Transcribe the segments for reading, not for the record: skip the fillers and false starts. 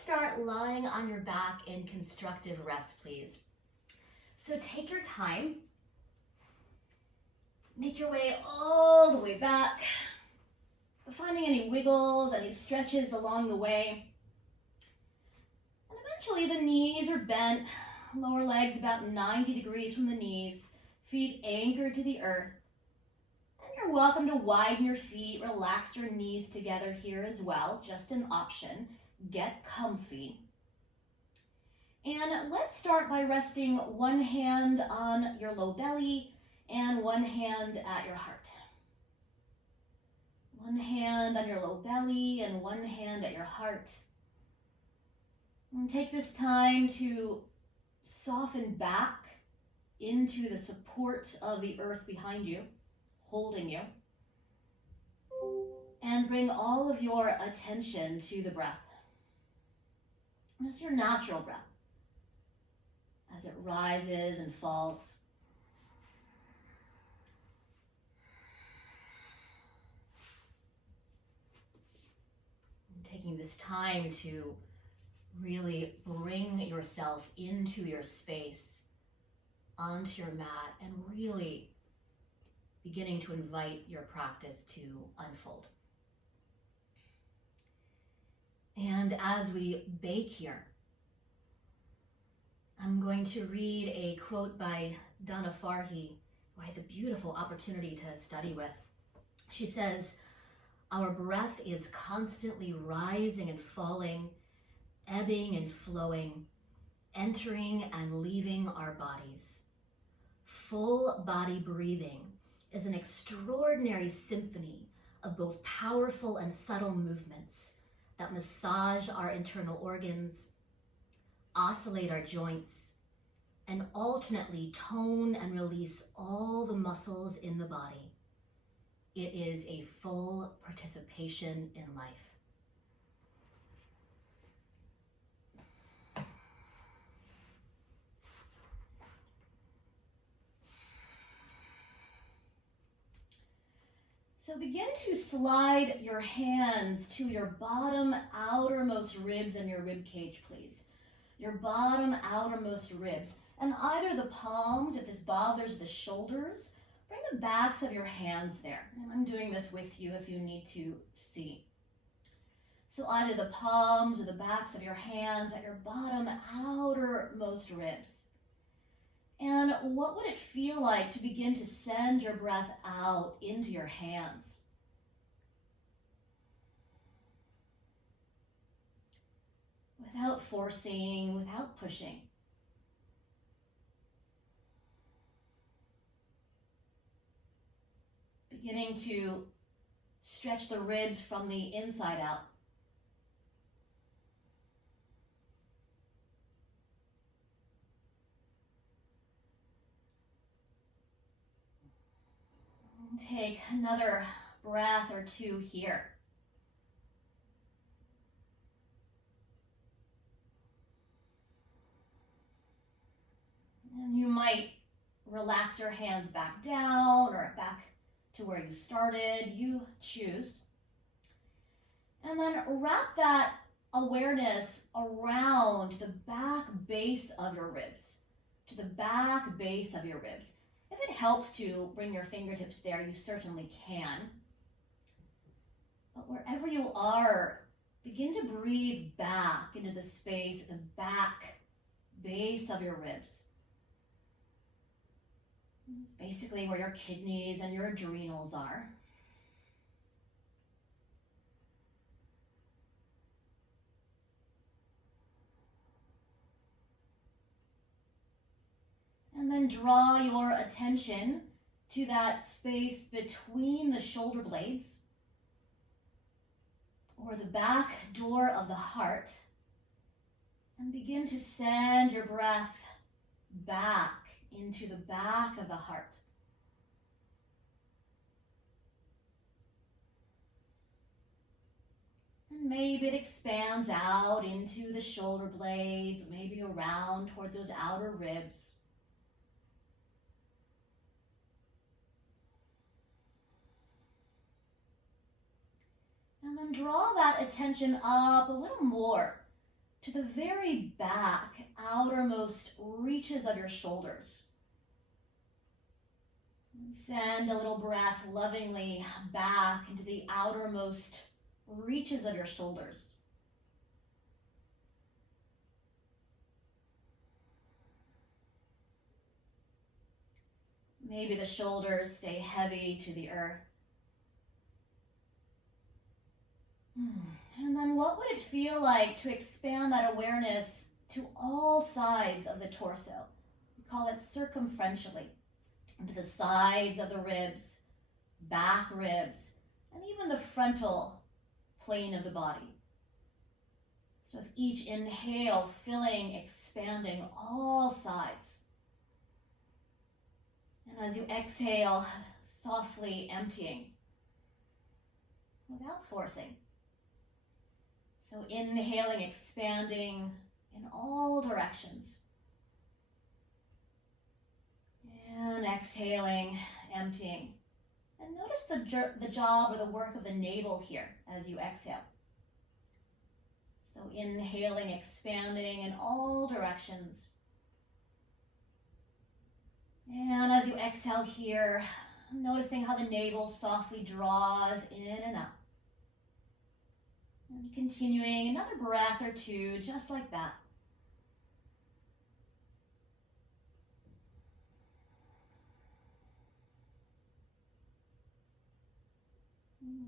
start lying on your back in constructive rest, please. So take your time. Make your way all the way back, finding any wiggles, any stretches along the way. And eventually the knees are bent, lower legs about 90 degrees from the knees, feet anchored to the earth. And you're welcome to widen your feet, relax your knees together here as well, just an option. Get comfy. And let's start by resting one hand on your low belly and one hand at your heart. One hand on your low belly and one hand at your heart. And take this time to soften back into the support of the earth behind you, holding you. And bring all of your attention to the breath. Just your natural breath as it rises and falls. Taking this time to really bring yourself into your space, onto your mat, and really beginning to invite your practice to unfold. And as we bake here, I'm going to read a quote by Donna Farhi, who I had the beautiful opportunity to study with. She says, "Our breath is constantly rising and falling, ebbing and flowing, entering and leaving our bodies. Full body breathing is an extraordinary symphony of both powerful and subtle movements that massage our internal organs, oscillate our joints, and alternately tone and release all the muscles in the body. It is a full participation in life." So begin to slide your hands to your bottom outermost ribs and your rib cage, please. Your bottom outermost ribs. And either the palms, if this bothers the shoulders, bring the backs of your hands there. And I'm doing this with you if you need to see. So either the palms or the backs of your hands at your bottom outermost ribs. And what would it feel like to begin to send your breath out into your hands? Without forcing, without pushing. Beginning to stretch the ribs from the inside out. Take another breath or two here. And you might relax your hands back down or back to where you started. You choose. And then wrap that awareness around the back base of your ribs, to the back base of your ribs. If it helps to bring your fingertips there, you certainly can. But wherever you are, begin to breathe back into the space, the back base of your ribs. It's basically where your kidneys and your adrenals are. And then draw your attention to that space between the shoulder blades or the back door of the heart, and begin to send your breath back into the back of the heart. And maybe it expands out into the shoulder blades, maybe around towards those outer ribs. And then draw that attention up a little more to the very back, outermost reaches of your shoulders. And send a little breath lovingly back into the outermost reaches of your shoulders. Maybe the shoulders stay heavy to the earth. And then what would it feel like to expand that awareness to all sides of the torso? We call it circumferentially, into the sides of the ribs, back ribs, and even the frontal plane of the body. So with each inhale, filling, expanding all sides. And as you exhale, softly emptying, without forcing. So inhaling, expanding in all directions. And exhaling, emptying. And notice the job or the work of the navel here as you exhale. So inhaling, expanding in all directions. And as you exhale here, noticing how the navel softly draws in and out. And continuing another breath or two, just like that.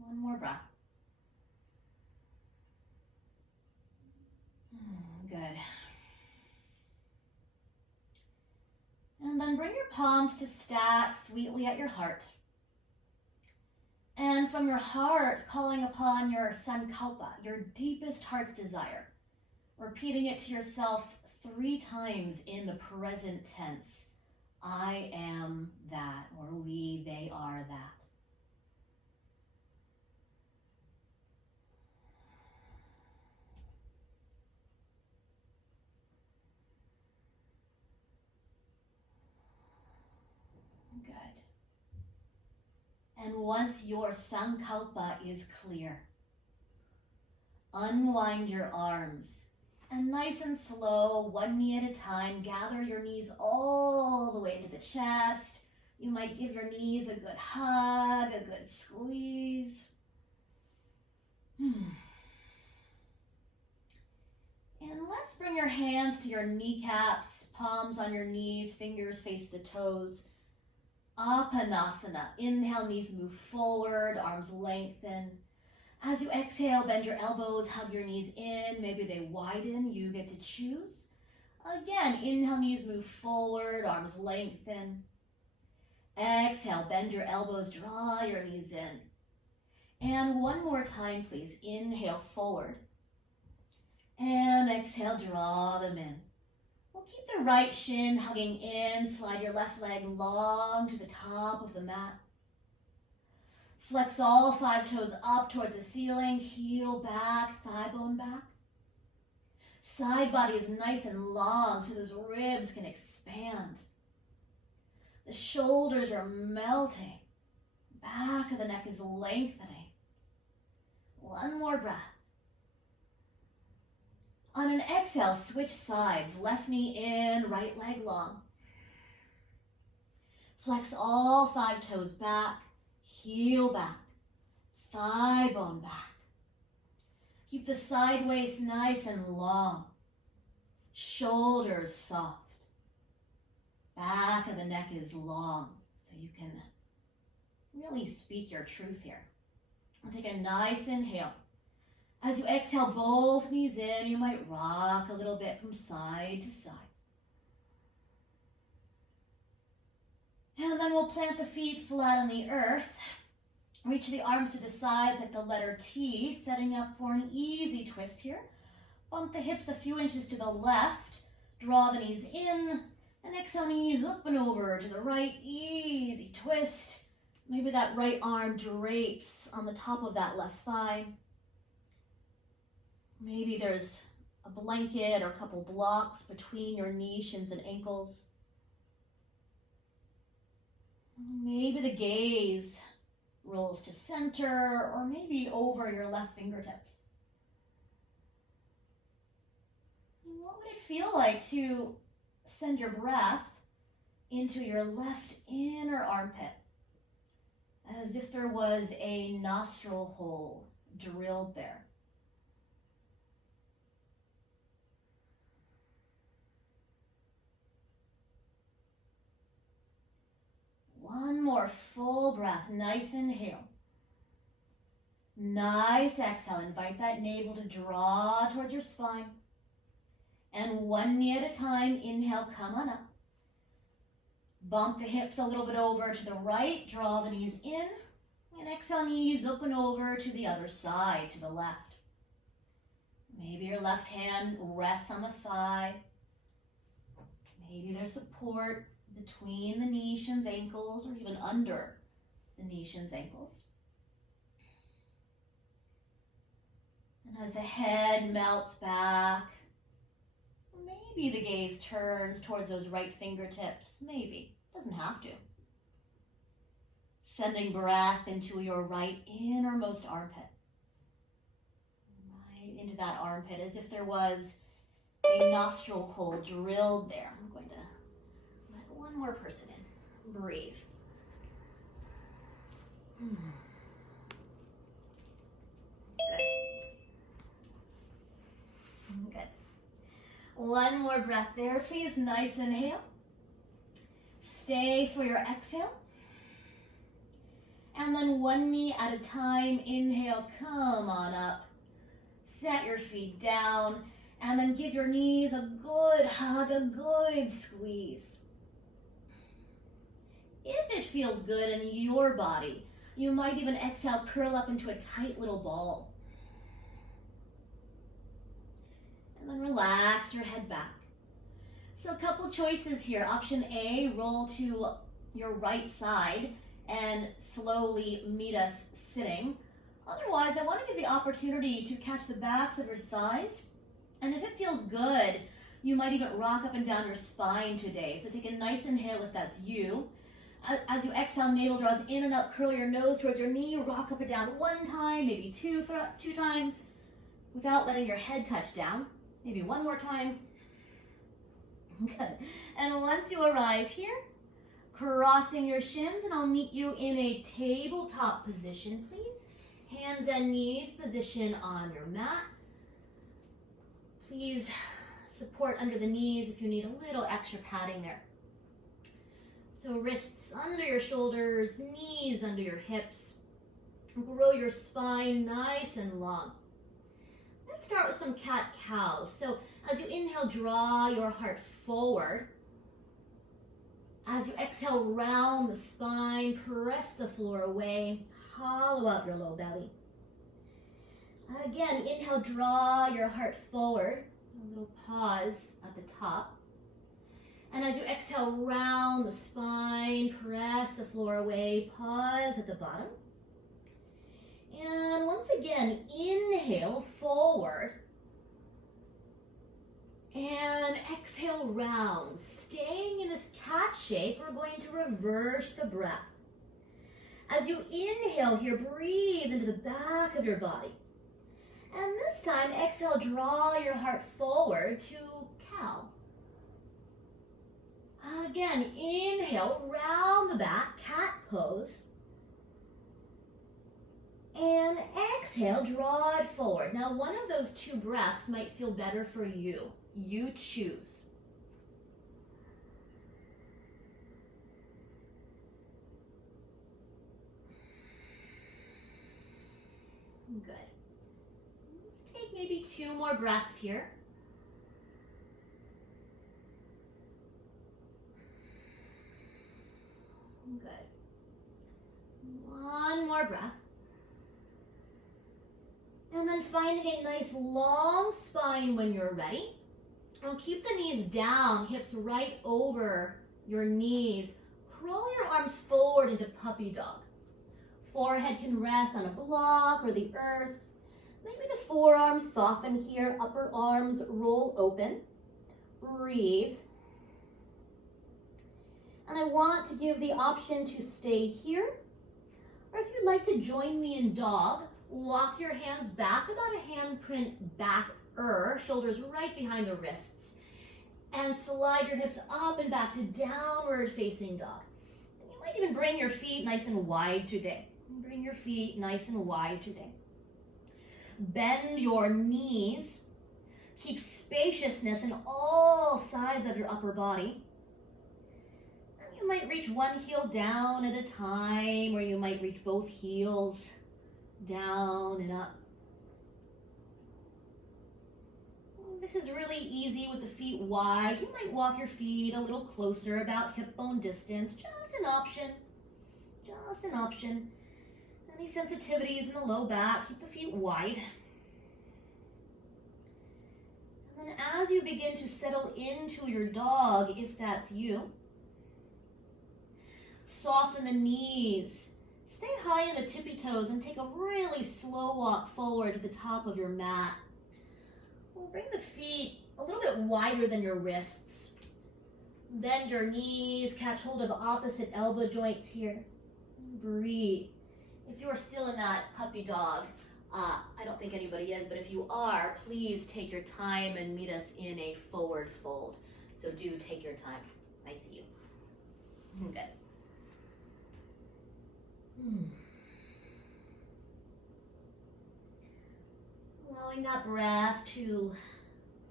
One more breath. Good. And then bring your palms to stack sweetly at your heart. And from your heart, calling upon your sankalpa, your deepest heart's desire. Repeating it to yourself 3 times in the present tense. I am that, or we, they are that. Good. And once your sankalpa is clear, unwind your arms and nice and slow, one knee at a time, gather your knees all the way into the chest. You might give your knees a good hug, a good squeeze. And let's bring your hands to your kneecaps, palms on your knees, fingers face the toes. Apanasana. Inhale, knees move forward, arms lengthen. As you exhale, bend your elbows, hug your knees in. Maybe they widen. You get to choose. Again, inhale, knees move forward, arms lengthen. Exhale, bend your elbows, draw your knees in. And one more time, please. Inhale, forward. And exhale, draw them in. We'll keep the right shin hugging in. Slide your left leg long to the top of the mat. Flex all 5 toes up towards the ceiling. Heel back, thigh bone back. Side body is nice and long so those ribs can expand. The shoulders are melting. Back of the neck is lengthening. One more breath. On an exhale, switch sides. Left knee in, right leg long. Flex all 5 toes back, heel back, thigh bone back. Keep the side waist nice and long. Shoulders soft. Back of the neck is long, so you can really speak your truth here. I'll take a nice inhale. As you exhale, both knees in, you might rock a little bit from side to side. And then we'll plant the feet flat on the earth. Reach the arms to the sides like the letter T, setting up for an easy twist here. Bump the hips a few inches to the left. Draw the knees in. And exhale, knees up and over to the right. Easy twist. Maybe that right arm drapes on the top of that left thigh. Maybe there's a blanket or a couple blocks between your knees, shins, and ankles. Maybe the gaze rolls to center or maybe over your left fingertips. feel like to send your breath into your left inner armpit, as if there was a nostril hole drilled there. One more full breath, nice inhale. Nice exhale, invite that navel to draw towards your spine. And one knee at a time, inhale, come on up. Bump the hips a little bit over to the right, draw the knees in, and exhale, knees open over to the other side, to the left. Maybe your left hand rests on the thigh. Maybe there's support between the knee, shins, ankles, or even under the knee, shins, ankles. And as the head melts back, maybe the gaze turns towards those right fingertips. Maybe. Doesn't have to. Sending breath into your right innermost armpit. Right into that armpit, as if there was a nostril hole drilled there. I'm going to let one more person in. Breathe. Good. One more breath there, please. Nice inhale. Stay for your exhale. And then one knee at a time. Inhale, come on up. Set your feet down. And then give your knees a good hug, a good squeeze. If it feels good in your body, you might even exhale, curl up into a tight little ball. And then relax your head back. So a couple choices here. Option A, roll to your right side and slowly meet us sitting. Otherwise, I want to give the opportunity to catch the backs of your thighs. And if it feels good, you might even rock up and down your spine today. So take a nice inhale if that's you. As you exhale, navel draws in and up, curl your nose towards your knee, rock up and down one time, maybe two times, without letting your head touch down. Maybe one more time. Good. And once you arrive here, crossing your shins, and I'll meet you in a tabletop position, please. Hands and knees position on your mat. Please support under the knees if you need a little extra padding there. So wrists under your shoulders, knees under your hips. Grow your spine nice and long. Let's start with some cat-cow. So as you inhale, draw your heart forward. As you exhale, round the spine, press the floor away, hollow out your low belly. Again, inhale, draw your heart forward. A little pause at the top. And as you exhale, round the spine, press the floor away, pause at the bottom. And once again, inhale forward. And exhale, round. Staying in this cat shape, we're going to reverse the breath. As you inhale here, breathe into the back of your body. And this time, exhale, draw your heart forward to cow. Again, inhale, round the back, cat pose. And exhale, draw it forward. Now, one of those two breaths might feel better for you. You choose. Good. Let's take maybe two more breaths here. Good. One more breath. And then finding a nice long spine when you're ready. And keep the knees down, hips right over your knees. Curl your arms forward into puppy dog. Forehead can rest on a block or the earth. Maybe the forearms soften here, upper arms roll open. Breathe. And I want to give the option to stay here. Or if you'd like to join me in dog, walk your hands back about a handprint back, shoulders right behind the wrists. And slide your hips up and back to downward facing dog. And you might even bring your feet nice and wide today. Bring your feet nice and wide today. Bend your knees. Keep spaciousness in all sides of your upper body. And you might reach one heel down at a time, or you might reach both heels down and up. This is really easy with the feet wide. You might walk your feet a little closer, about hip bone distance. Just an option. Just an option. Any sensitivities in the low back, keep the feet wide. And then as you begin to settle into your dog, if that's you, soften the knees. Stay high in the tippy toes and take a really slow walk forward to the top of your mat. We'll bring the feet a little bit wider than your wrists. Bend your knees, catch hold of opposite elbow joints here. Breathe. If you are still in that puppy dog, I don't think anybody is, but if you are, please take your time and meet us in a forward fold. So do take your time. I see you. Good. Allowing that breath to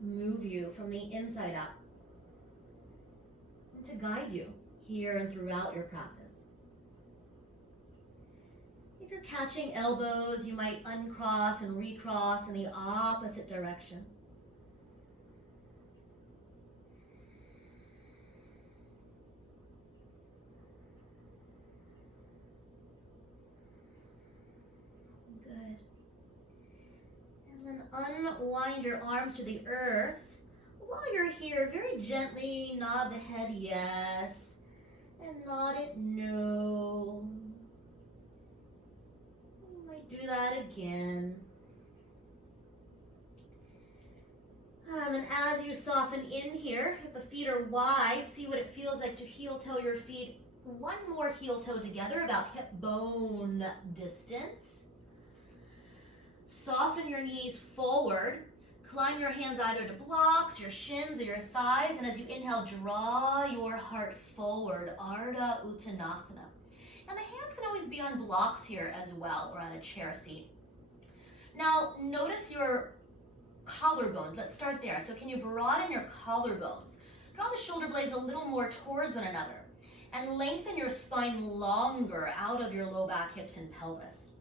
move you from the inside out and to guide you here and throughout your practice. If you're catching elbows, you might uncross and recross in the opposite direction. Good. And then unwind your arms to the earth. While you're here, very gently nod the head yes and nod it no. You might do that again. And then as you soften in here, if the feet are wide, see what it feels like to heel toe your feet. One more heel toe together, about hip bone distance. Soften your knees forward. Climb your hands either to blocks, your shins, or your thighs. And as you inhale, draw your heart forward, Ardha Uttanasana. And the hands can always be on blocks here as well, or on a chair seat. Now, notice your collarbones. Let's start there. So can you broaden your collarbones? Draw the shoulder blades a little more towards one another. And lengthen your spine longer out of your low back, hips, and pelvis.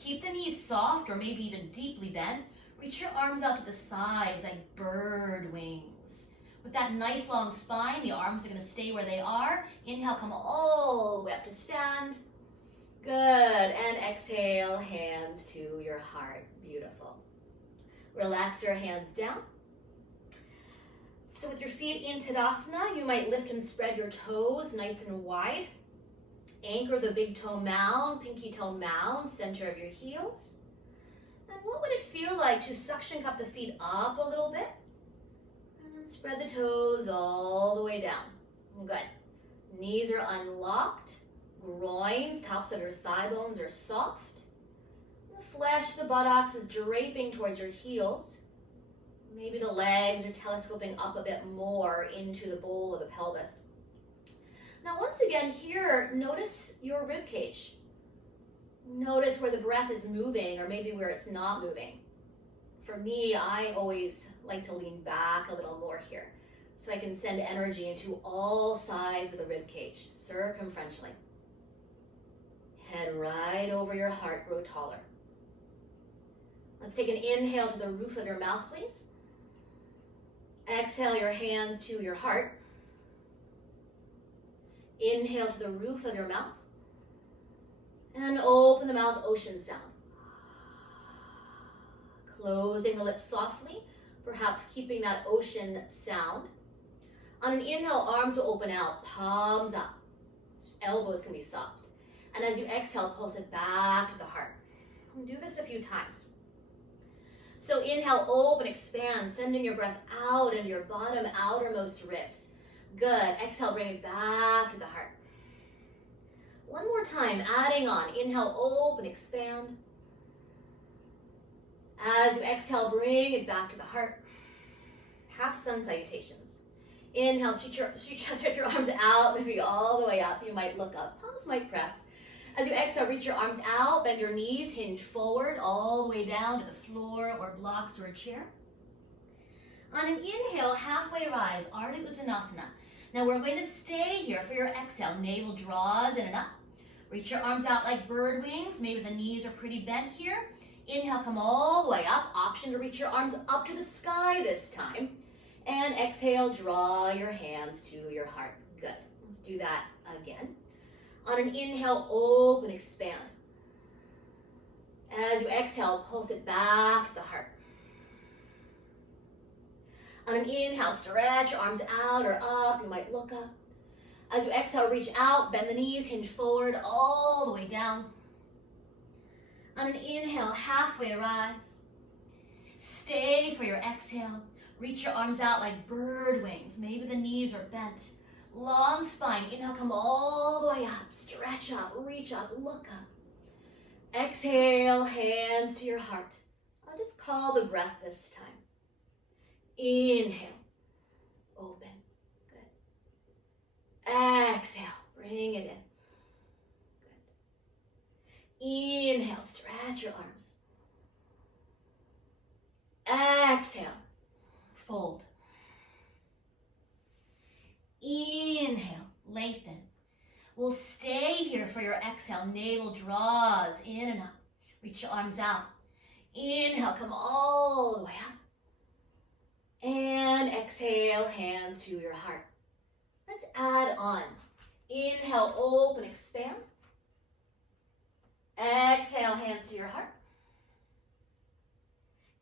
Keep the knees soft or maybe even deeply bent. Reach your arms out to the sides like bird wings. With that nice long spine, the arms are going to stay where they are. Inhale, come all the way up to stand. Good. And exhale, hands to your heart. Beautiful. Relax your hands down. So with your feet in Tadasana, you might lift and spread your toes nice and wide. Anchor the big toe mound, pinky toe mound, center of your heels. And what would it feel like to suction cup the feet up a little bit? And then spread the toes all the way down. Good. Knees are unlocked. Groins, tops of your thigh bones are soft. The flesh, the buttocks is draping towards your heels. Maybe the legs are telescoping up a bit more into the bowl of the pelvis. Now, once again, here, notice your rib cage. Notice where the breath is moving or maybe where it's not moving. For me, I always like to lean back a little more here so I can send energy into all sides of the rib cage, circumferentially. Head right over your heart, grow taller. Let's take an inhale to the roof of your mouth, please. Exhale your hands to your heart. Inhale to the roof of your mouth. And open the mouth, ocean sound. Closing the lips softly, perhaps keeping that ocean sound. On an inhale, arms will open out, palms up. Elbows can be soft. And as you exhale, pulse it back to the heart. And do this a few times. So inhale, open, expand, sending your breath out into your bottom outermost ribs. Good. Exhale, bring it back to the heart. One more time, adding on. Inhale, open, expand. As you exhale, bring it back to the heart. Half sun salutations. Inhale, stretch your arms out, maybe all the way up. You might look up, palms might press. As you exhale, reach your arms out, bend your knees, hinge forward, all the way down to the floor or blocks or a chair. On an inhale, halfway rise, Ardha Uttanasana. Now we're going to stay here for your exhale. Navel draws in and up. Reach your arms out like bird wings. Maybe the knees are pretty bent here. Inhale, come all the way up. Option to reach your arms up to the sky this time. And exhale, draw your hands to your heart. Good. Let's do that again. On an inhale, open, expand. As you exhale, pulse it back to the heart. On an inhale, stretch your arms out or up. You might look up. As you exhale, reach out, bend the knees, hinge forward, all the way down. On an inhale, halfway rise. Stay for your exhale. Reach your arms out like bird wings. Maybe the knees are bent. Long spine. Inhale, come all the way up. Stretch up, reach up, look up. Exhale, hands to your heart. I'll just call the breath this time. Inhale, open. Good. Exhale, bring it in. Good. Inhale, stretch your arms. Exhale, fold. Inhale, lengthen. We'll stay here for your exhale. Navel draws in and up. Reach your arms out. Inhale, come all the way up. And exhale, hands to your heart. Let's add on. Inhale, open, expand. Exhale, hands to your heart.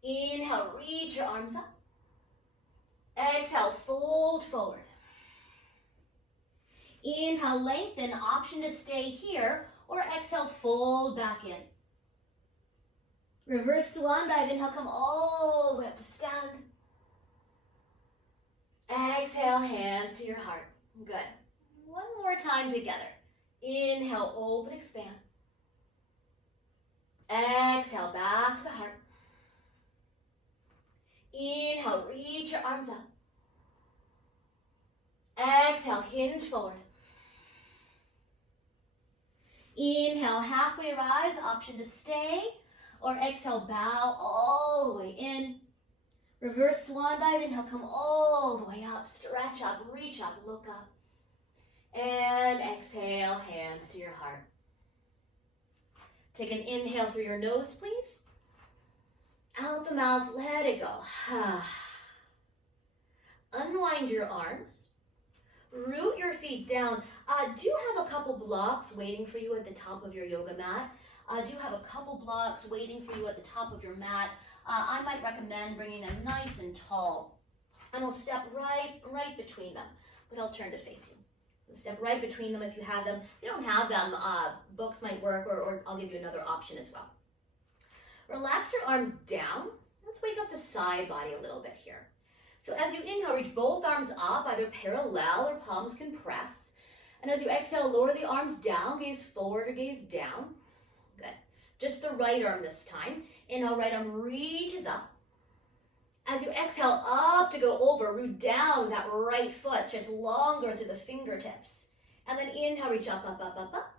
Inhale, reach your arms up. Exhale, fold forward. Inhale, lengthen, option to stay here, or exhale, fold back in. Reverse swan dive, inhale, come all the way up to stand. Exhale, hands to your heart. Good. One more time together. Inhale, open, expand. Exhale, back to the heart. Inhale, reach your arms up. Exhale, hinge forward. Inhale, halfway rise, option to stay, or exhale, bow all the way in. Reverse swan dive, inhale, come all the way up, stretch up, reach up, look up. And exhale, hands to your heart. Take an inhale through your nose, please. Out the mouth, let it go. Unwind your arms. Root your feet down. Do have a couple blocks waiting for you at the top of your yoga mat. Do have a couple blocks waiting for you at the top of your mat. I might recommend bringing them nice and tall. And we'll step right between them. But I'll turn to face you. So step right between them if you have them. If you don't have them, books might work, or I'll give you another option as well. Relax your arms down. Let's wake up the side body a little bit here. So as you inhale, reach both arms up, either parallel or palms can press. And as you exhale, lower the arms down, gaze forward or gaze down. Good. Just the right arm this time. Inhale, right arm reaches up. As you exhale, up to go over, root down with that right foot, stretch longer through the fingertips. And then inhale, reach up, up, up, up, up.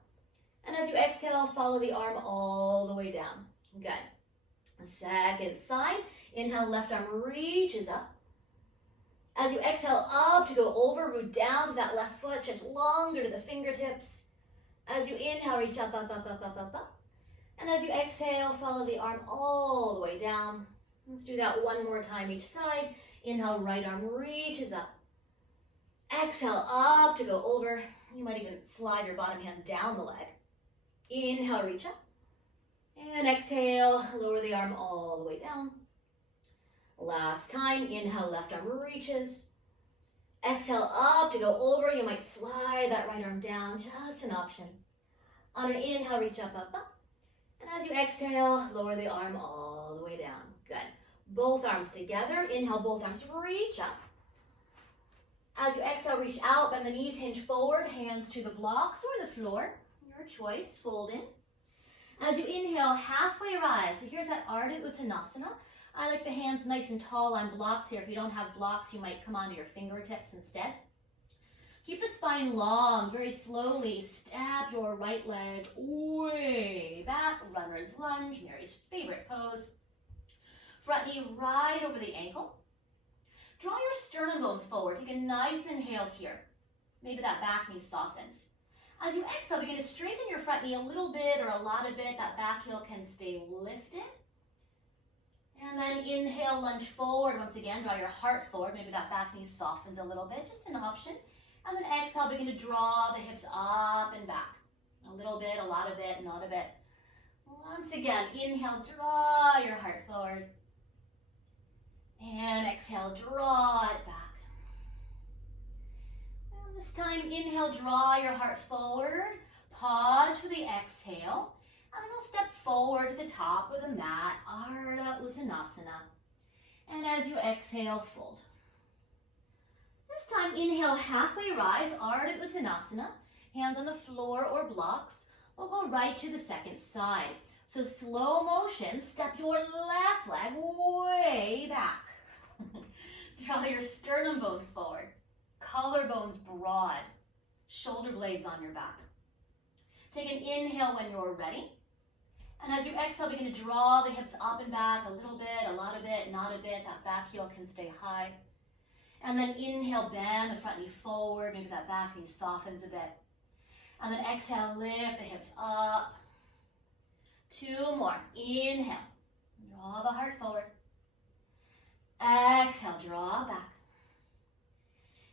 And as you exhale, follow the arm all the way down. Good. Second side, inhale, left arm reaches up. As you exhale, up to go over, root down with that left foot, stretch longer to the fingertips. As you inhale, reach up, up, up, up, up, up, up. And as you exhale, follow the arm all the way down. Let's do that one more time each side. Inhale, right arm reaches up. Exhale, up to go over. You might even slide your bottom hand down the leg. Inhale, reach up. And exhale, lower the arm all the way down. Last time, inhale, left arm reaches. Exhale, up to go over. You might slide that right arm down, just an option. On an inhale, reach up, up, up. And as you exhale, lower the arm all the way down. Good. Both arms together. Inhale, both arms reach up. As you exhale, reach out, bend the knees, hinge forward, hands to the blocks or the floor. Your choice, fold in. As you inhale, halfway rise. So here's that Ardha Uttanasana. I like the hands nice and tall on blocks here. If you don't have blocks, you might come onto your fingertips instead. Keep the spine long. Very slowly step your right leg way back. Runner's lunge, Mary's favorite pose. Front knee right over the ankle. Draw your sternum bone forward. Take a nice inhale here. Maybe that back knee softens. As you exhale, begin to straighten your front knee a little bit or a lot of bit. That back heel can stay lifted. And then inhale, lunge forward. Once again, draw your heart forward. Maybe that back knee softens a little bit, just an option. And then exhale, begin to draw the hips up and back. A little bit, a lot of it, not a bit. Once again, inhale, draw your heart forward. And exhale, draw it back. And this time, inhale, draw your heart forward. Pause for the exhale. And then we'll step forward to the top of the mat, Ardha Uttanasana. And as you exhale, fold. This time, inhale, halfway rise, Ardha Uttanasana. Hands on the floor or blocks. We'll go right to the second side. So slow motion, step your left leg way back. Draw your sternum bone forward. Collarbones broad. Shoulder blades on your back. Take an inhale when you're ready. And as you exhale, begin to draw the hips up and back a little bit, a lot of it, not a bit. That back heel can stay high. And then inhale, bend the front knee forward. Maybe that back knee softens a bit. And then exhale, lift the hips up. 2 more. Inhale. Draw the heart forward. Exhale, draw back.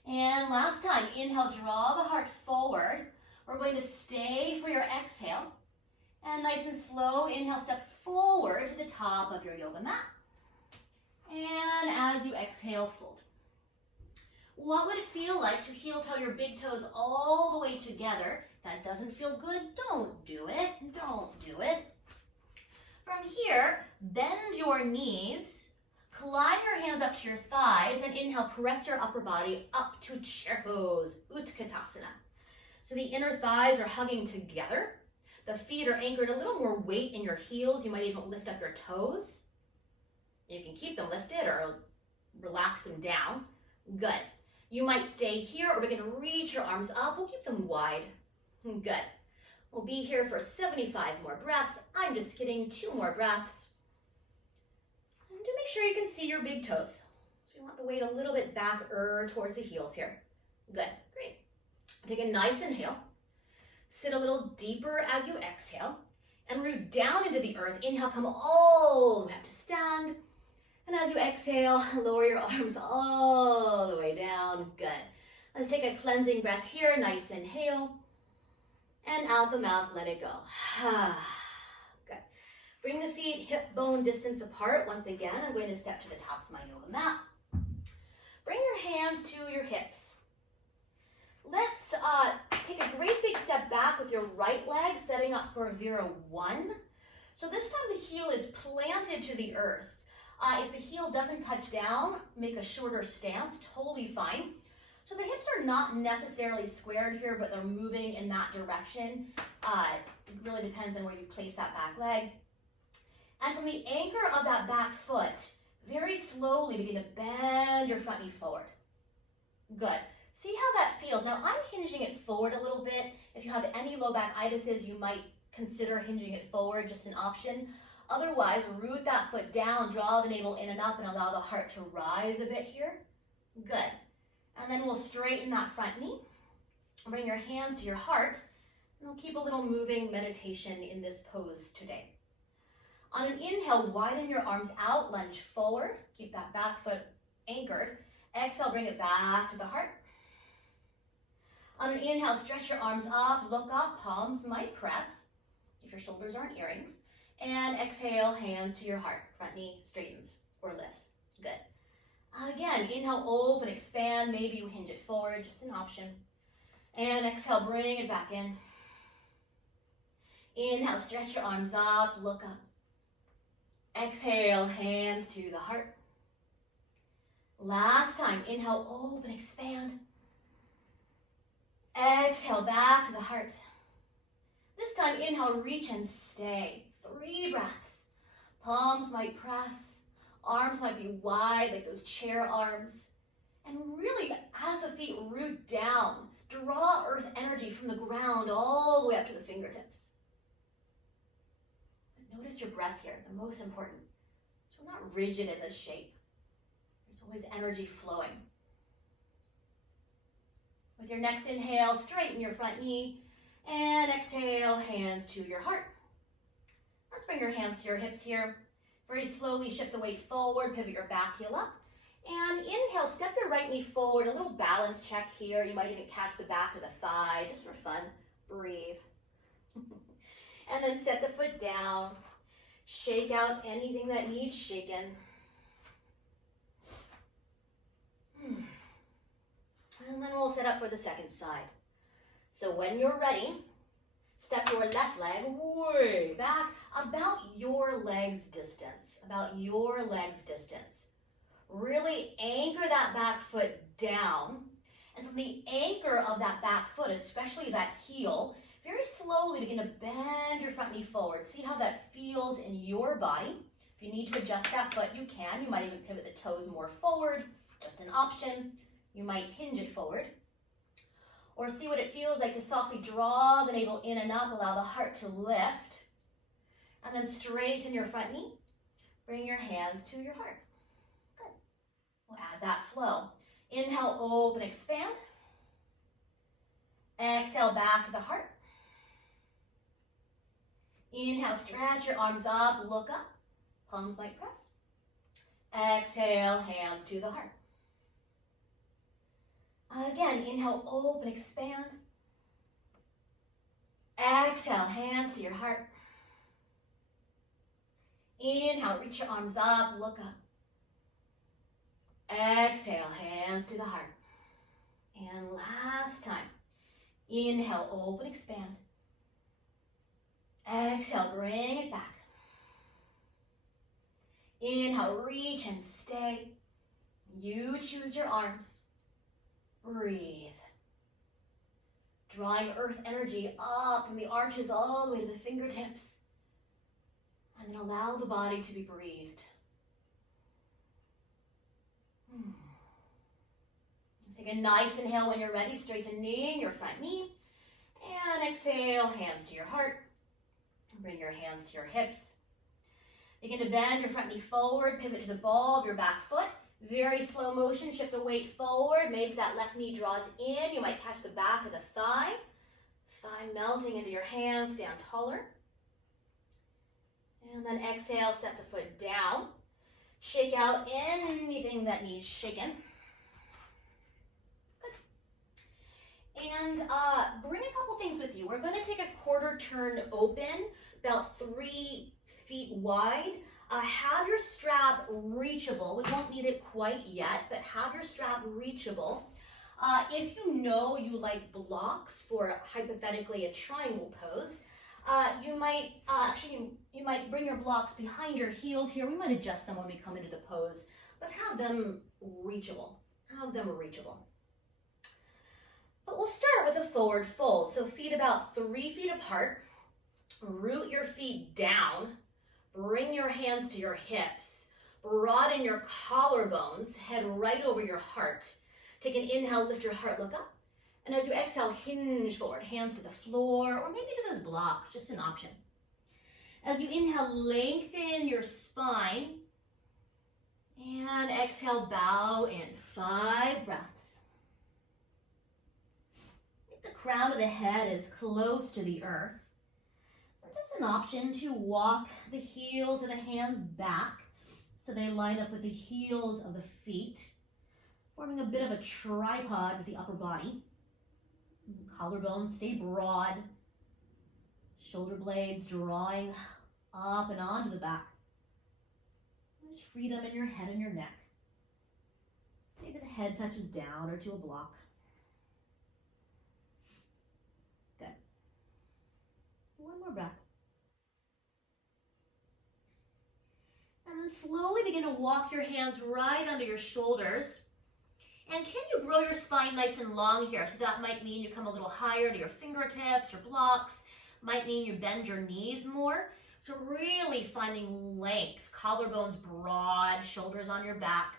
And last time, inhale, draw the heart forward. We're going to stay for your exhale. And nice and slow, inhale, step forward to the top of your yoga mat. And as you exhale, fold. What would it feel like to heel toe your big toes all the way together? If that doesn't feel good, don't do it. Don't do it. From here, bend your knees, climb your hands up to your thighs, and inhale, press your upper body up to chair pose, Utkatasana. So the inner thighs are hugging together. The feet are anchored, a little more weight in your heels. You might even lift up your toes. You can keep them lifted or relax them down. Good. You might stay here or begin to reach your arms up. We'll keep them wide. Good. We'll be here for 75 more breaths. I'm just kidding, 2 more breaths. And do make sure you can see your big toes. So you want the weight a little bit back towards the heels here. Good, great. Take a nice inhale. Sit a little deeper as you exhale. And root down into the earth. Inhale, come all the way up to stand. And as you exhale, lower your arms all the way down. Good. Let's take a cleansing breath here. Nice inhale. And out the mouth, let it go. Good. Bring the feet hip bone distance apart. Once again, I'm going to step to the top of my yoga mat. Bring your hands to your hips. Let's take a great big step back with your right leg, setting up for a Vira 1. So this time the heel is planted to the earth. If the heel doesn't touch down, make a shorter stance, totally fine. So the hips are not necessarily squared here, but they're moving in that direction. It really depends on where you place that back leg. And from the anchor of that back foot, very slowly begin to bend your front knee forward. Good. See how that feels. Now I'm hinging it forward a little bit. If you have any low back itises, you might consider hinging it forward, just an option. Otherwise, root that foot down, draw the navel in and up, and allow the heart to rise a bit here. Good. And then we'll straighten that front knee. Bring your hands to your heart, and we'll keep a little moving meditation in this pose today. On an inhale, widen your arms out, lunge forward. Keep that back foot anchored. Exhale, bring it back to the heart. On an inhale, stretch your arms up, look up, palms might press if your shoulders aren't earrings. And exhale, hands to your heart. Front knee straightens or lifts. Good. Again, inhale, open, expand. Maybe you hinge it forward, just an option. And exhale, bring it back in. Inhale, stretch your arms up, look up. Exhale, hands to the heart. Last time, inhale, open, expand. Exhale, back to the heart. This time, inhale, reach and stay. 3 breaths. Palms might press. Arms might be wide, like those chair arms. And really, as the feet root down, draw earth energy from the ground all the way up to the fingertips. But notice your breath here, the most important. So we're not rigid in this shape. There's always energy flowing. With your next inhale, straighten your front knee, and exhale, hands to your heart. Let's bring your hands to your hips here. Very slowly shift the weight forward, pivot your back heel up. And inhale, step your right knee forward, a little balance check here. You might even catch the back of the thigh, just for fun. Breathe. And then set the foot down. Shake out anything that needs shaken. And then we'll set up for the second side. So when you're ready, step your left leg way back, about your leg's distance, Really anchor that back foot down. And from the anchor of that back foot, especially that heel, very slowly begin to bend your front knee forward. See how that feels in your body. If you need to adjust that foot, you can. You might even pivot the toes more forward, just an option. You might hinge it forward. Or see what it feels like to softly draw the navel in and up, allow the heart to lift. And then straighten your front knee. Bring your hands to your heart. Good. We'll add that flow. Inhale, open, expand. Exhale, back to the heart. Inhale, stretch your arms up, look up. Palms might press. Exhale, hands to the heart. Again, inhale, open, expand. Exhale, hands to your heart. Inhale, reach your arms up, look up. Exhale, hands to the heart. And last time. Inhale, open, expand. Exhale, bring it back. Inhale, reach and stay. You choose your arms. Breathe. Drawing earth energy up from the arches all the way to the fingertips. And then allow the body to be breathed. Let's take a nice inhale when you're ready, straightening your front knee. And exhale, hands to your heart. Bring your hands to your hips. Begin to bend your front knee forward, pivot to the ball of your back foot. Very slow motion, shift the weight forward. Maybe that left knee draws in. You might catch the back of the thigh. Thigh melting into your hands, stand taller. And then exhale, set the foot down. Shake out anything that needs shaken. Good. And bring a couple things with you. We're going to take a quarter turn open, about 3 feet wide. Have your strap reachable. We won't need it quite yet, but have your strap reachable. If you know you like blocks for hypothetically a triangle pose, you might you might bring your blocks behind your heels here. We might adjust them when we come into the pose, but have them reachable. But we'll start with a forward fold. So feet about 3 feet apart. Root your feet down. Bring your hands to your hips. Broaden your collarbones. Head right over your heart. Take an inhale, lift your heart, look up. And as you exhale, hinge forward. Hands to the floor or maybe to those blocks, just an option. As you inhale, lengthen your spine. And exhale, bow in 5 breaths. Make the crown of the head as close to the earth. Just an option to walk the heels of the hands back so they line up with the heels of the feet, forming a bit of a tripod with the upper body. Collarbones stay broad. Shoulder blades drawing up and onto the back. There's freedom in your head and your neck. Maybe the head touches down or to a block. Good. One more breath. And then slowly begin to walk your hands right under your shoulders. And can you grow your spine nice and long here? So that might mean you come a little higher to your fingertips or blocks. Might mean you bend your knees more. So really finding length, collarbones broad, shoulders on your back,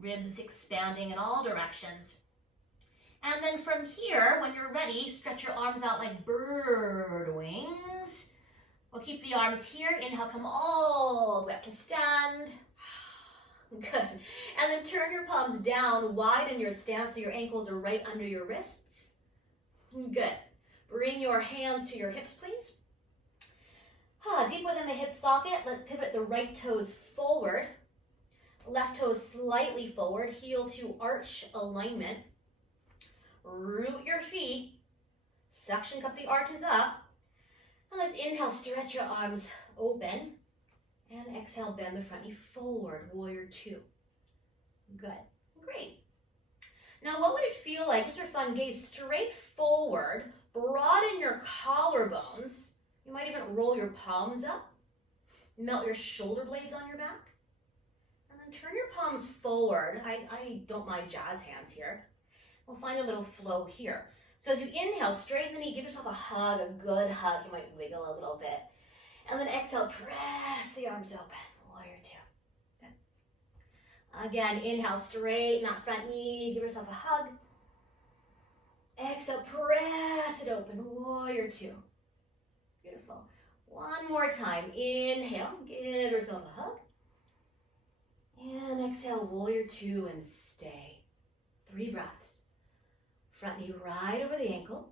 ribs expanding in all directions. And then from here, when you're ready, stretch your arms out like bird wings. We'll keep the arms here. Inhale, come all the way up to stand. Good. And then turn your palms down, widen your stance so your ankles are right under your wrists. Good. Bring your hands to your hips, please. Deep within the hip socket, let's pivot the right toes forward. Left toes slightly forward, heel to arch alignment. Root your feet. Suction cup the arches up. And let's inhale, stretch your arms open. And exhale, bend the front knee forward, warrior two. Good. Great. Now, what would it feel like, just for fun, gaze straight forward, broaden your collarbones. You might even roll your palms up, melt your shoulder blades on your back, and then turn your palms forward. I don't mind jazz hands here. We'll find a little flow here. So as you inhale, straighten the knee, give yourself a hug, a good hug. You might wiggle a little bit. And then exhale, press the arms open, warrior two. Good. Again, inhale, straighten that front knee, give yourself a hug. Exhale, press it open, warrior two. Beautiful. One more time. Inhale, give yourself a hug. And exhale, warrior two, and stay. 3 breaths. Front knee right over the ankle.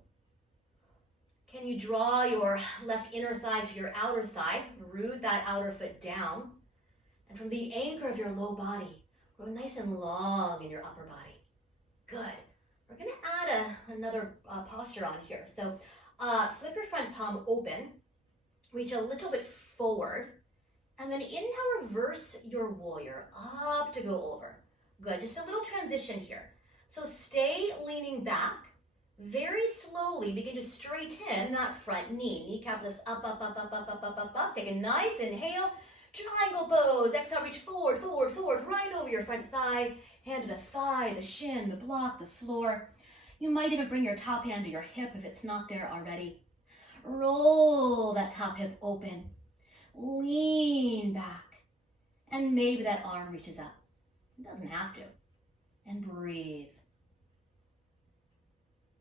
Can you draw your left inner thigh to your outer thigh? Root that outer foot down. And from the anchor of your low body, grow nice and long in your upper body. Good. We're going to add another posture on here. So flip your front palm open, reach a little bit forward, and then inhale, reverse your warrior up to go over. Good, just a little transition here. So stay leaning back, very slowly begin to straighten that front knee. Kneecap lifts up, up, up, up, up, up, up, up, up. Take a nice inhale, triangle pose. Exhale, reach forward, forward, forward, right over your front thigh. Hand to the thigh, the shin, the block, the floor. You might even bring your top hand to your hip if it's not there already. Roll that top hip open. Lean back. And maybe that arm reaches up. It doesn't have to. And breathe.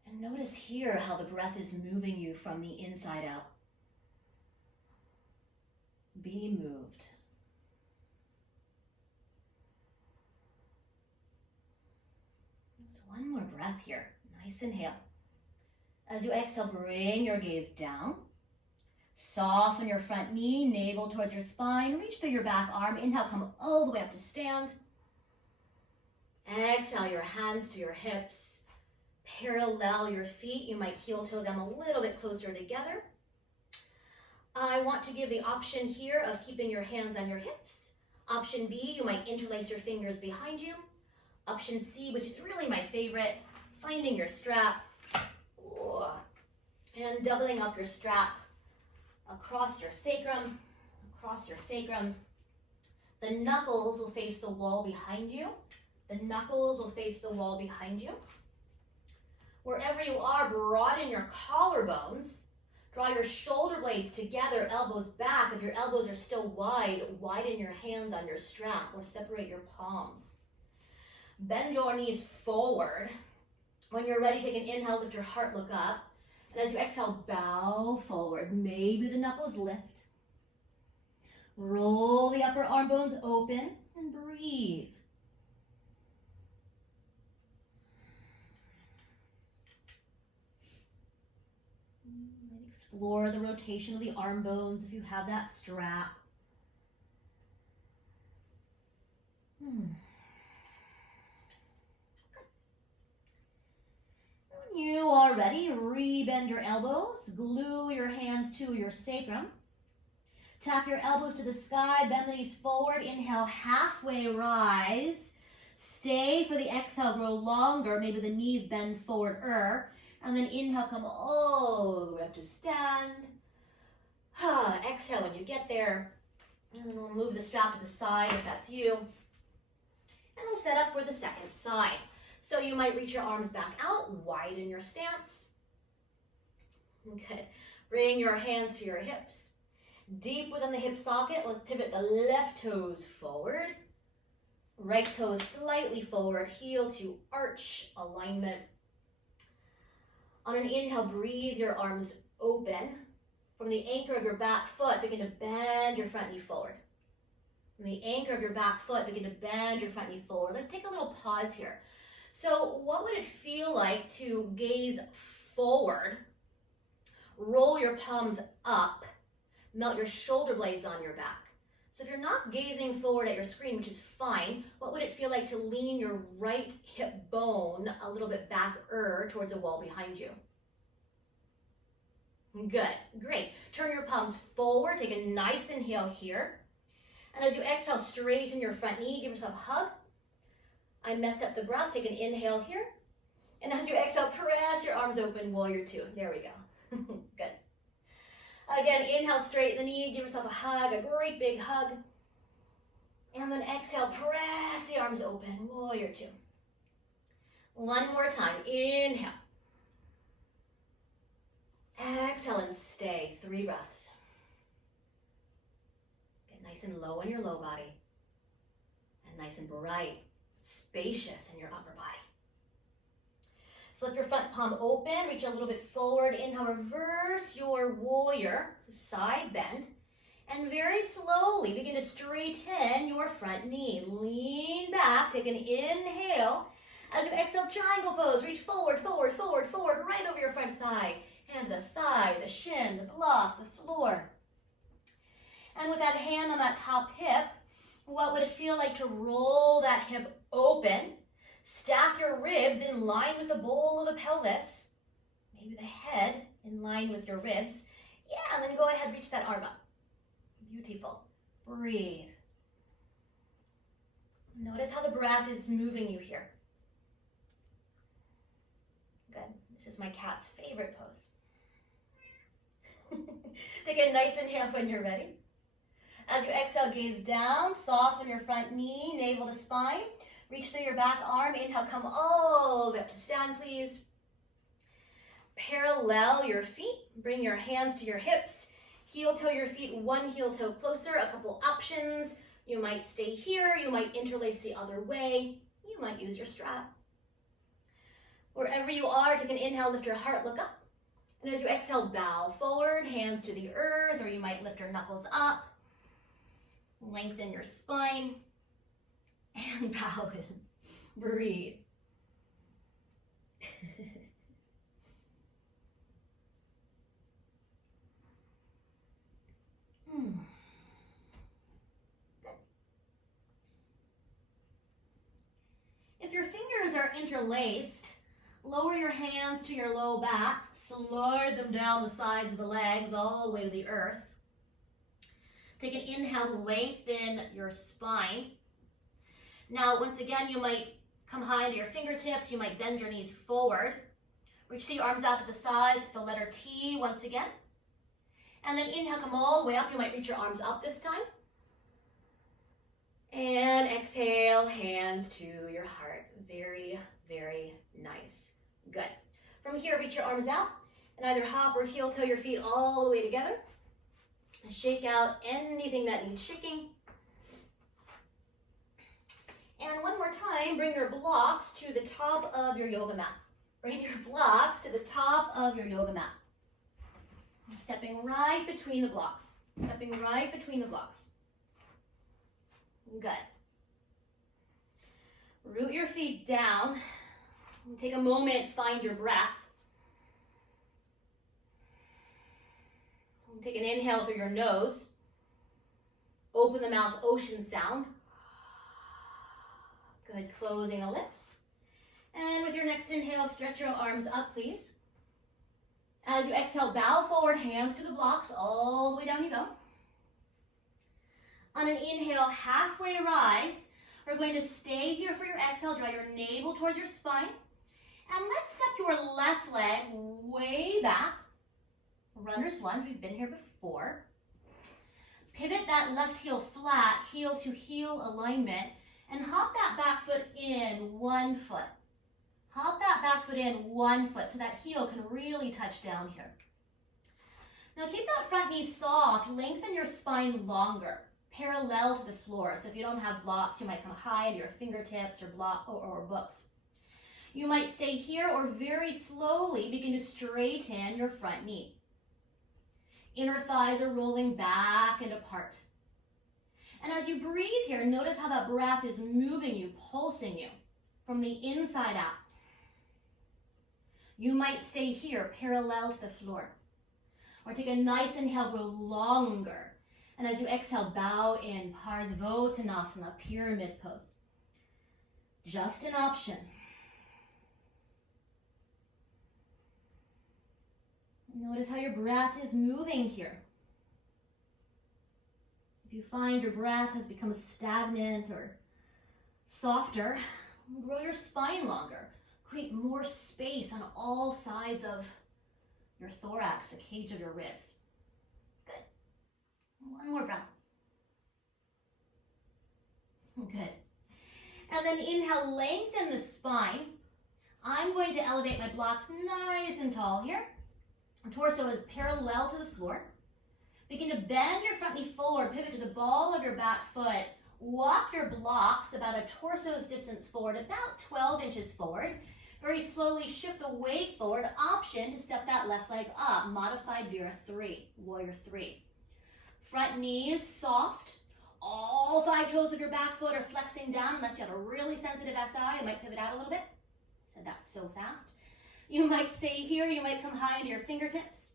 And notice here how the breath is moving you from the inside out. Be moved. Just one more breath here. Nice inhale. As you exhale, bring your gaze down. Soften your front knee, navel towards your spine. Reach through your back arm. Inhale, come all the way up to stand. Exhale, your hands to your hips. Parallel your feet. You might heel toe them a little bit closer together. I want to give the option here of keeping your hands on your hips. Option B, you might interlace your fingers behind you. Option C, which is really my favorite, finding your strap and doubling up your strap across your sacrum, The knuckles will face the wall behind you. Wherever you are, broaden your collarbones. Draw your shoulder blades together, elbows back. If your elbows are still wide, widen your hands on your strap or separate your palms. Bend your knees forward. When you're ready, take an inhale, lift your heart, look up. And as you exhale, bow forward. Maybe the knuckles lift. Roll the upper arm bones open and breathe. Explore the rotation of the arm bones if you have that strap. When you are ready, rebend your elbows, glue your hands to your sacrum. Tap your elbows to the sky, bend the knees forward, inhale, halfway rise. Stay for the exhale, grow longer, maybe the knees bend forward, and then inhale, come all the way up to stand. Exhale when you get there, and then we'll move the strap to the side if that's you. And we'll set up for the second side. So you might reach your arms back out, widen your stance. Good. Bring your hands to your hips. Deep within the hip socket, let's pivot the left toes forward. Right toes slightly forward, heel to arch alignment. On an inhale, breathe your arms open. From the anchor of your back foot, begin to bend your front knee forward. From the anchor of your back foot, begin to bend your front knee forward. Let's take a little pause here. So what would it feel like to gaze forward, roll your palms up, melt your shoulder blades on your back? So if you're not gazing forward at your screen, which is fine, what would it feel like to lean your right hip bone a little bit back-er towards a wall behind you? Good, great. Turn your palms forward, take a nice inhale here. And as you exhale, straighten your front knee, give yourself a hug. I messed up the breath, take an inhale here. And as you exhale, press your arms open, warrior two. There we go. Good. Again, inhale, straighten the knee, give yourself a hug, a great big hug. And then exhale, press the arms open, warrior two. One more time, inhale. Exhale and stay, 3 breaths. Get nice and low in your low body. And nice and bright, spacious in your upper body. Flip your front palm open, reach a little bit forward. Inhale, reverse your warrior, so side bend. And very slowly begin to straighten your front knee. Lean back, take an inhale. As you exhale, triangle pose, reach forward, forward, forward, forward, right over your front thigh. Hand to the thigh, the shin, the block, the floor. And with that hand on that top hip, what would it feel like to roll that hip open? Stack your ribs in line with the bowl of the pelvis. Maybe the head in line with your ribs. Yeah, and then go ahead, reach that arm up. Beautiful. Breathe. Notice how the breath is moving you here. Good. This is my cat's favorite pose. Take a nice inhale when you're ready. As you exhale, gaze down, soften your front knee, navel to spine. Reach through your back arm. Inhale, come all the way up to stand, please. Parallel your feet. Bring your hands to your hips. Heel toe your feet, one heel toe closer. A couple options. You might stay here. You might interlace the other way. You might use your strap. Wherever you are, take an inhale, lift your heart, look up. And as you exhale, bow forward, hands to the earth, or you might lift your knuckles up. Lengthen your spine. And bow in. Breathe. If your fingers are interlaced, lower your hands to your low back, slide them down the sides of the legs all the way to the earth. Take an inhale to lengthen your spine. Now, once again, you might come high into your fingertips. You might bend your knees forward. Reach the arms out to the sides with the letter T once again. And then inhale, come all the way up. You might reach your arms up this time. And exhale, hands to your heart. Very, very nice. Good. From here, reach your arms out and either hop or heel toe your feet all the way together. And shake out anything that needs shaking. And one more time, bring your blocks to the top of your yoga mat. Bring your blocks to the top of your yoga mat. Stepping right between the blocks. Stepping right between the blocks. Good. Root your feet down. Take a moment, find your breath. Take an inhale through your nose. Open the mouth, ocean sound. Good, closing the lips. And with your next inhale, stretch your arms up, please. As you exhale, bow forward, hands to the blocks, all the way down you go. On an inhale, halfway rise. We're going to stay here for your exhale, draw your navel towards your spine. And let's step your left leg way back. Runner's lunge, we've been here before. Pivot that left heel flat, heel to heel alignment. And hop that back foot in 1 foot. Hop that back foot in 1 foot so that heel can really touch down here. Now keep that front knee soft. Lengthen your spine longer, parallel to the floor. So if you don't have blocks, you might come high into your fingertips or books. You might stay here or very slowly begin to straighten your front knee. Inner thighs are rolling back and apart. And as you breathe here, notice how that breath is moving you, pulsing you from the inside out. You might stay here, parallel to the floor. Or take a nice inhale, grow longer. And as you exhale, bow in Parsvottanasana, pyramid pose. Just an option. Notice how your breath is moving here. If you find your breath has become stagnant or softer, grow your spine longer. Create more space on all sides of your thorax, the cage of your ribs. Good. One more breath. Good. And then inhale, lengthen the spine. I'm going to elevate my blocks nice and tall here. Torso is parallel to the floor. Begin to bend your front knee forward, pivot to the ball of your back foot. Walk your blocks about a torso's distance forward, about 12 inches forward. Very slowly shift the weight forward. Option to step that left leg up. Modified warrior three. Front knees soft. All 5 toes of your back foot are flexing down unless you have a really sensitive SI. You might pivot out a little bit. I said that so fast. You might stay here. You might come high into your fingertips.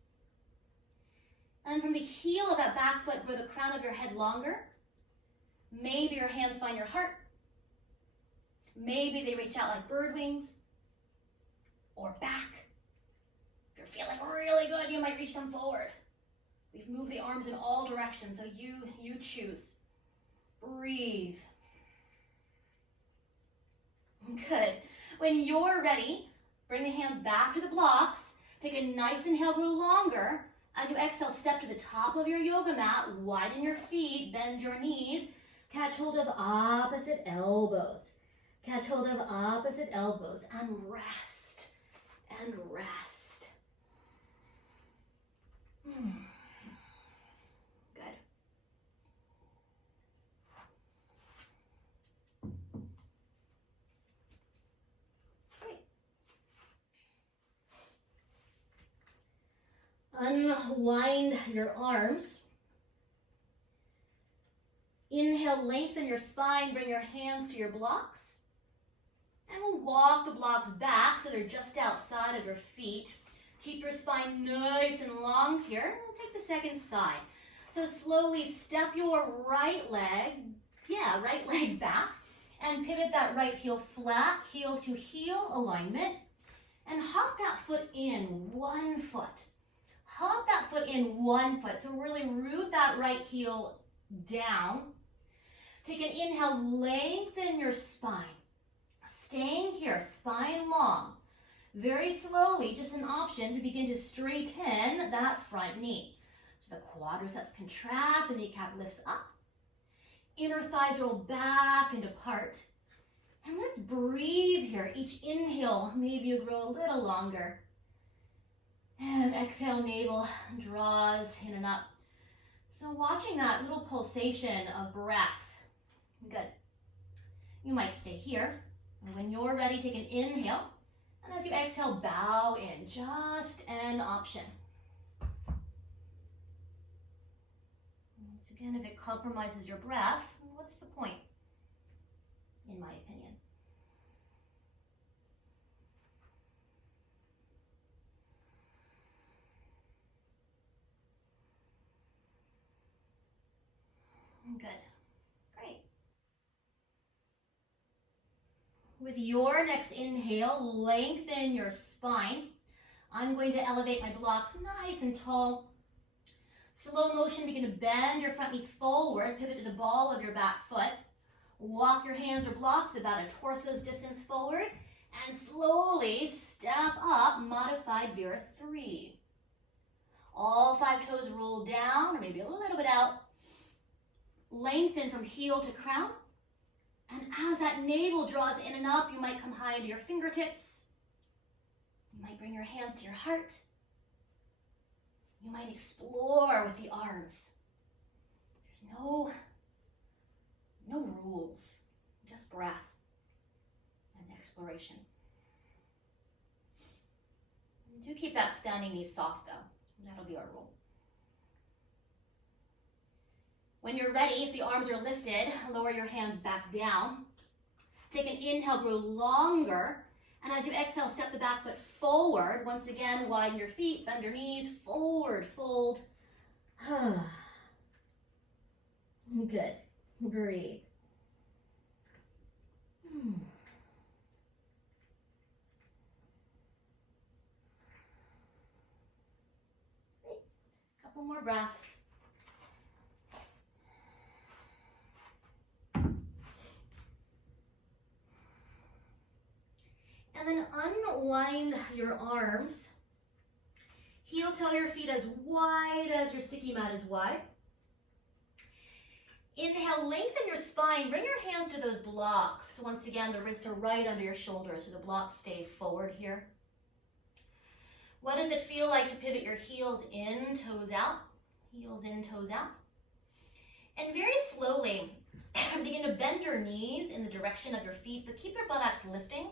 And from the heel of that back foot, grow the crown of your head longer. Maybe your hands find your heart. Maybe they reach out like bird wings. Or back. If you're feeling really good, you might reach them forward. We've moved the arms in all directions, so you choose. Breathe. Good. When you're ready, bring the hands back to the blocks. Take a nice inhale, grow longer. As you exhale, step to the top of your yoga mat. Widen your feet, bend your knees. Catch hold of opposite elbows. Catch hold of opposite elbows and rest. And rest. Good. Great. Unwind your arms. Inhale, lengthen your spine, bring your hands to your blocks. And we'll walk the blocks back so they're just outside of your feet. Keep your spine nice and long here. We'll take the second side. So slowly step your right leg back and pivot that right heel flat, heel to heel alignment. And hop that foot in 1 foot. Hop that foot in 1 foot. So really root that right heel down. Take an inhale, lengthen your spine. Staying here, spine long. Very slowly, just an option to begin to straighten that front knee. So the quadriceps contract, the kneecap lifts up. Inner thighs roll back and apart. And let's breathe here. Each inhale, maybe you grow a little longer. And exhale, navel draws in and up. So watching that little pulsation of breath. Good. You might stay here. And when you're ready, take an inhale. And as you exhale, bow in. Just an option. Once again, if it compromises your breath, what's the point? In my opinion. Good. Great. With your next inhale, lengthen your spine. I'm going to elevate my blocks nice and tall. Slow motion, begin to bend your front knee forward, pivot to the ball of your back foot. Walk your hands or blocks about a torso's distance forward, and slowly step up, modified Vira 3. All 5 toes roll down, or maybe a little bit out. Lengthen from heel to crown. And as that navel draws in and up, you might come high into your fingertips. You might bring your hands to your heart. You might explore with the arms. There's no rules, just breath and exploration. Do keep that standing knee soft though. That'll be our rule. When you're ready, if the arms are lifted, lower your hands back down. Take an inhale, grow longer. And as you exhale, step the back foot forward. Once again, widen your feet, bend your knees, forward, fold. Good. Breathe. Couple more breaths. And then unwind your arms. Heel toe your feet as wide as your sticky mat is wide. Inhale, lengthen your spine. Bring your hands to those blocks. Once again, the wrists are right under your shoulders, so the blocks stay forward here. What does it feel like to pivot your heels in, toes out? Heels in, toes out. And very slowly, begin to bend your knees in the direction of your feet, but keep your buttocks lifting.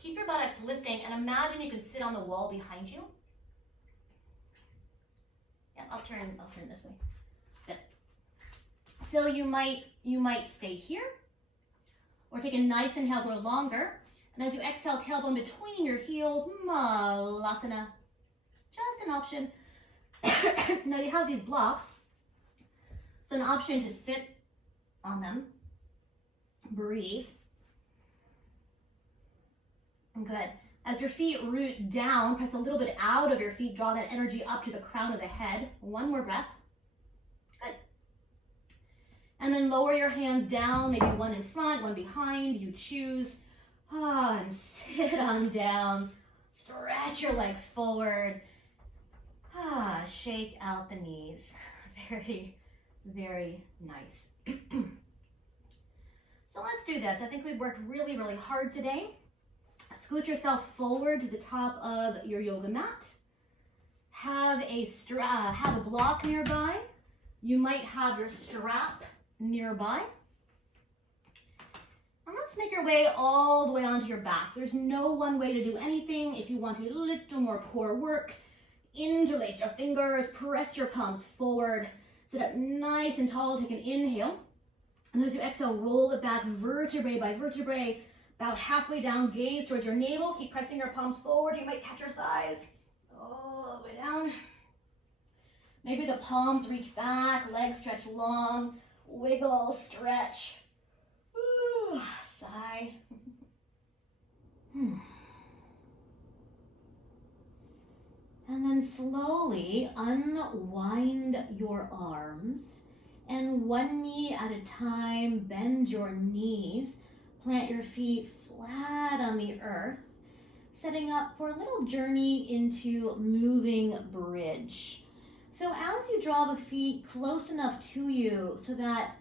Keep your buttocks lifting and imagine you can sit on the wall behind you. Yeah, I'll turn this way. Good. So you might stay here or take a nice inhale, grow longer. And as you exhale, tailbone between your heels, Malasana. Just an option. Now you have these blocks. So an option to sit on them. Breathe. Good. As your feet root down, press a little bit out of your feet, draw that energy up to the crown of the head. One more breath. Good. And then lower your hands down, maybe one in front, one behind, you choose. And sit on down. Stretch your legs forward. Shake out the knees. Very, very nice. So let's do this. I think we've worked really, really hard today. Scoot yourself forward to the top of your yoga mat. Have a block nearby. You might have your strap nearby. And let's make our way all the way onto your back. There's no one way to do anything. If you want to do a little more core work, interlace your fingers, press your palms forward, sit up nice and tall, take an inhale. And as you exhale, roll it back vertebrae by vertebrae. About halfway down, gaze towards your navel. Keep pressing your palms forward. You might catch your thighs. All the way down. Maybe the palms reach back, legs stretch long. Wiggle, stretch. Ooh, sigh. And then slowly unwind your arms. And one knee at a time, bend your knees. Plant your feet flat on the earth, setting up for a little journey into moving bridge. So as you draw the feet close enough to you so that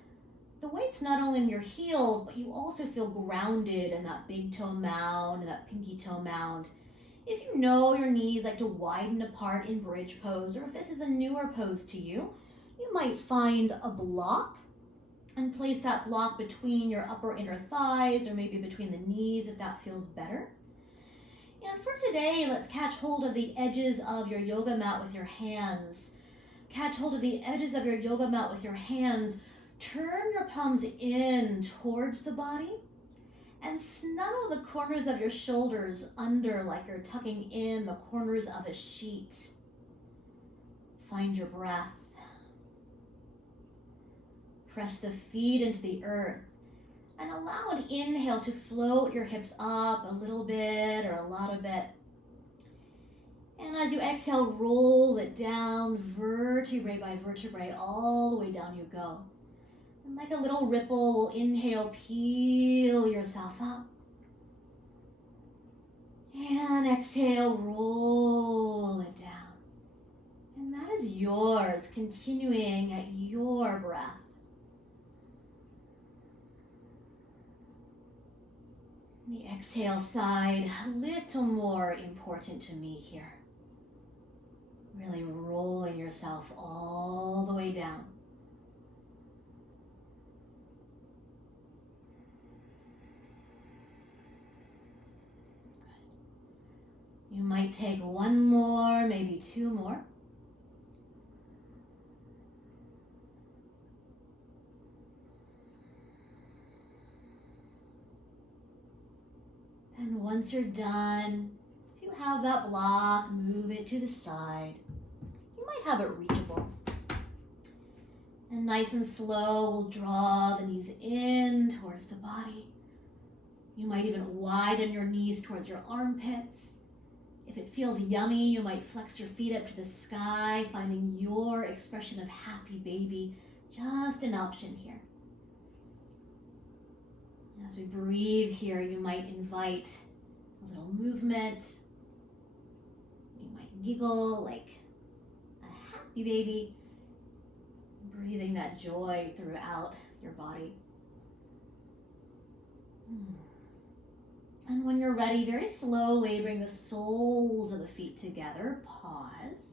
the weight's not only in your heels, but you also feel grounded in that big toe mound and that pinky toe mound. If you know your knees like to widen apart in bridge pose, or if this is a newer pose to you, you might find a block and place that block between your upper inner thighs or maybe between the knees if that feels better. And for today, let's catch hold of the edges of your yoga mat with your hands. Catch hold of the edges of your yoga mat with your hands. Turn your palms in towards the body and snuggle the corners of your shoulders under like you're tucking in the corners of a sheet. Find your breath. Press the feet into the earth and allow an inhale to float your hips up a little bit or a lot of bit. And as you exhale, roll it down vertebrae by vertebrae, all the way down you go. And like a little ripple, we'll inhale, peel yourself up. And exhale, roll it down. And that is yours, continuing at your breath. The exhale side, a little more important to me here. Really rolling yourself all the way down. You might take one more, maybe two more. And once you're done, if you have that block, move it to the side. You might have it reachable. And nice and slow, we'll draw the knees in towards the body. You might even widen your knees towards your armpits. If it feels yummy, you might flex your feet up to the sky, finding your expression of happy baby. Just an option here. As we breathe here, you might invite a little movement. You might giggle like a happy baby, breathing that joy throughout your body. And when you're ready, very slowly bring the soles of the feet together. Pause.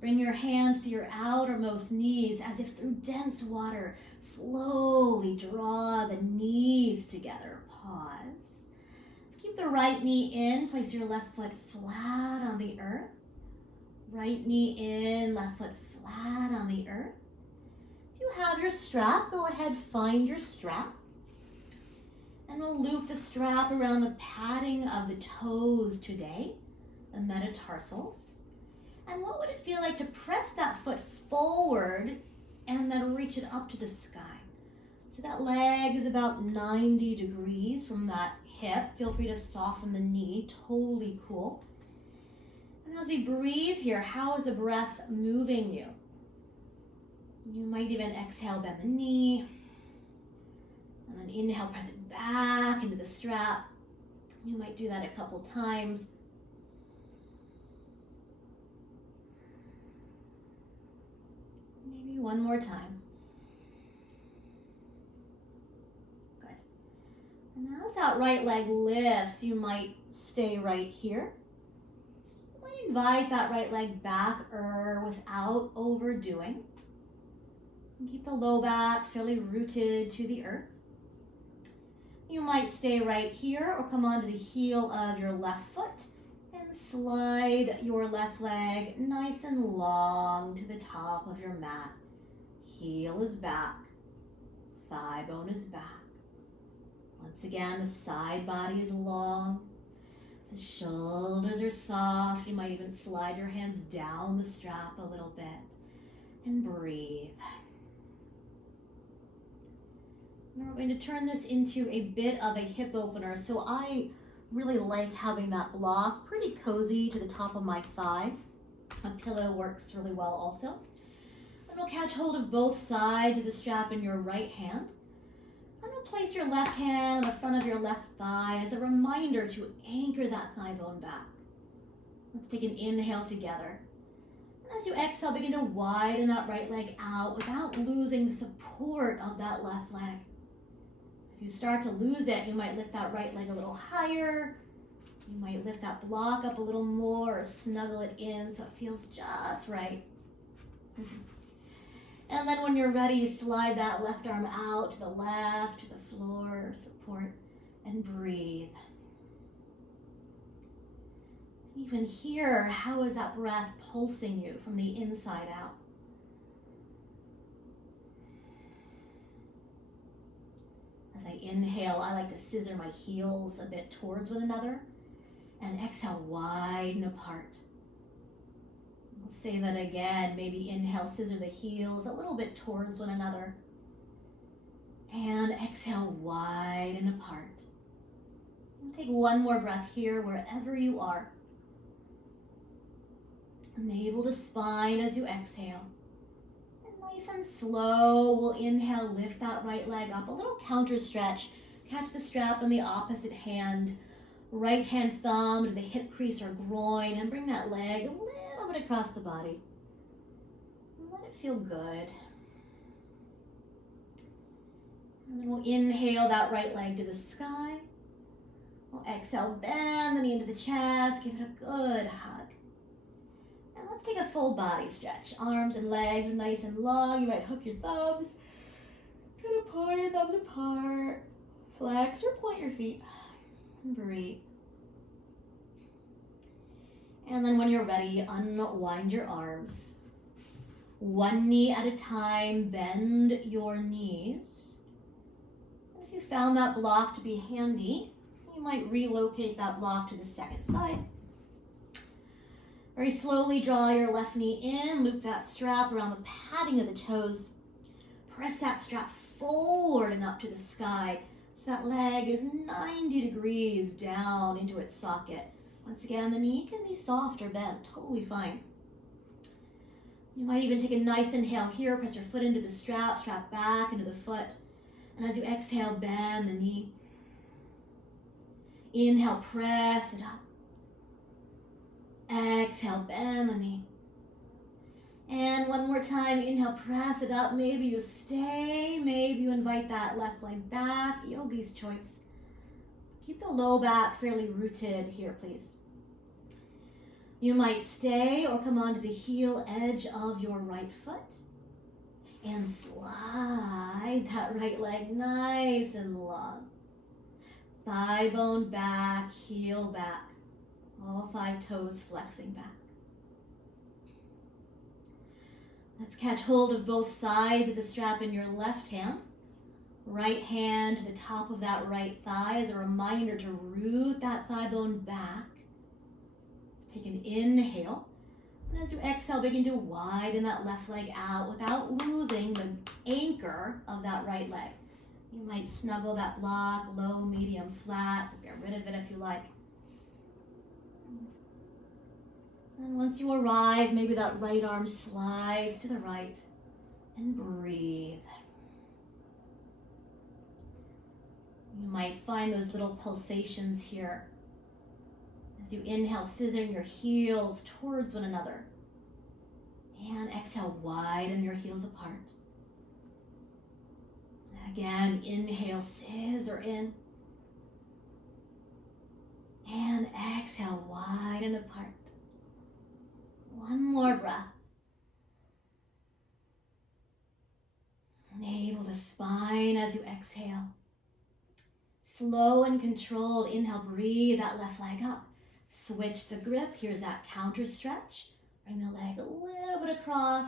Bring your hands to your outermost knees as if through dense water. Slowly draw the knees together. Pause. Let's keep the right knee in. Place your left foot flat on the earth. Right knee in, left foot flat on the earth. If you have your strap, go ahead, find your strap. And we'll loop the strap around the padding of the toes today, the metatarsals. And what would it feel like to press that foot forward and then reach it up to the sky? So that leg is about 90 degrees from that hip. Feel free to soften the knee, totally cool. And as we breathe here, how is the breath moving you? You might even exhale, bend the knee. And then inhale, press it back into the strap. You might do that a couple times. Maybe one more time. Good. And as that right leg lifts, you might stay right here. You might invite that right leg back without overdoing. And keep the low back fairly rooted to the earth. You might stay right here or come onto the heel of your left foot and slide your left leg nice and long to the top of your mat. Heel is back, thigh bone is back. Once again, the side body is long, the shoulders are soft. You might even slide your hands down the strap a little bit and breathe. We're going to turn this into a bit of a hip opener. So I really like having that block pretty cozy to the top of my thigh. A pillow works really well also. And we'll catch hold of both sides of the strap in your right hand. And we'll place your left hand on the front of your left thigh as a reminder to anchor that thigh bone back. Let's take an inhale together. And as you exhale, begin to widen that right leg out without losing the support of that left leg. If you start to lose it, you might lift that right leg a little higher. You might lift that block up a little more or snuggle it in so it feels just right. And then when you're ready, slide that left arm out to the left, to the floor, support, and breathe. Even here, how is that breath pulsing you from the inside out? As I inhale, I like to scissor my heels a bit towards one another and exhale, widen apart. We'll say that again. Maybe inhale, scissor the heels a little bit towards one another. And exhale, widen apart. And take one more breath here wherever you are. Navel to spine as you exhale. Nice and slow, we'll inhale, lift that right leg up, a little counter stretch. Catch the strap on the opposite hand. Right hand thumb to the hip crease or groin and bring that leg a little bit across the body. Let it feel good. And then we'll inhale that right leg to the sky. We'll exhale, bend the knee into the chest, give it a good hug. And Let's take a full body stretch. Arms and legs nice and long. You might hook your thumbs. Kind of pull your thumbs apart. Flex or point your feet. And breathe. And then when you're ready, unwind your arms. One knee at a time, bend your knees. If you found that block to be handy, you might relocate that block to the second side. Very slowly draw your left knee in, loop that strap around the padding of the toes. Press that strap forward and up to the sky so that leg is 90 degrees down into its socket. Once again, the knee can be soft or bent, totally fine. You might even take a nice inhale here, press your foot into the strap, strap back into the foot. And as you exhale, bend the knee. Inhale, press it up. Exhale, bend the knee. And one more time, inhale, press it up. Maybe you stay, maybe you invite that left leg back, yogi's choice. Keep the low back fairly rooted here, please. You might stay or come onto the heel edge of your right foot and slide that right leg nice and long. Thigh bone back, heel back. All 5 toes flexing back. Let's catch hold of both sides of the strap in your left hand. Right hand to the top of that right thigh as a reminder to root that thigh bone back. Let's take an inhale. And as you exhale, begin to widen that left leg out without losing the anchor of that right leg. You might snuggle that block, low, medium, flat. Get rid of it if you like. And once you arrive, maybe that right arm slides to the right and breathe. You might find those little pulsations here as you inhale, scissoring your heels towards one another. And exhale, widen your heels apart. Again, inhale, scissor in. And exhale, widen apart. One more breath. Navel to spine as you exhale. Slow and controlled. Inhale, breathe that left leg up. Switch the grip. Here's that counter stretch. Bring the leg a little bit across.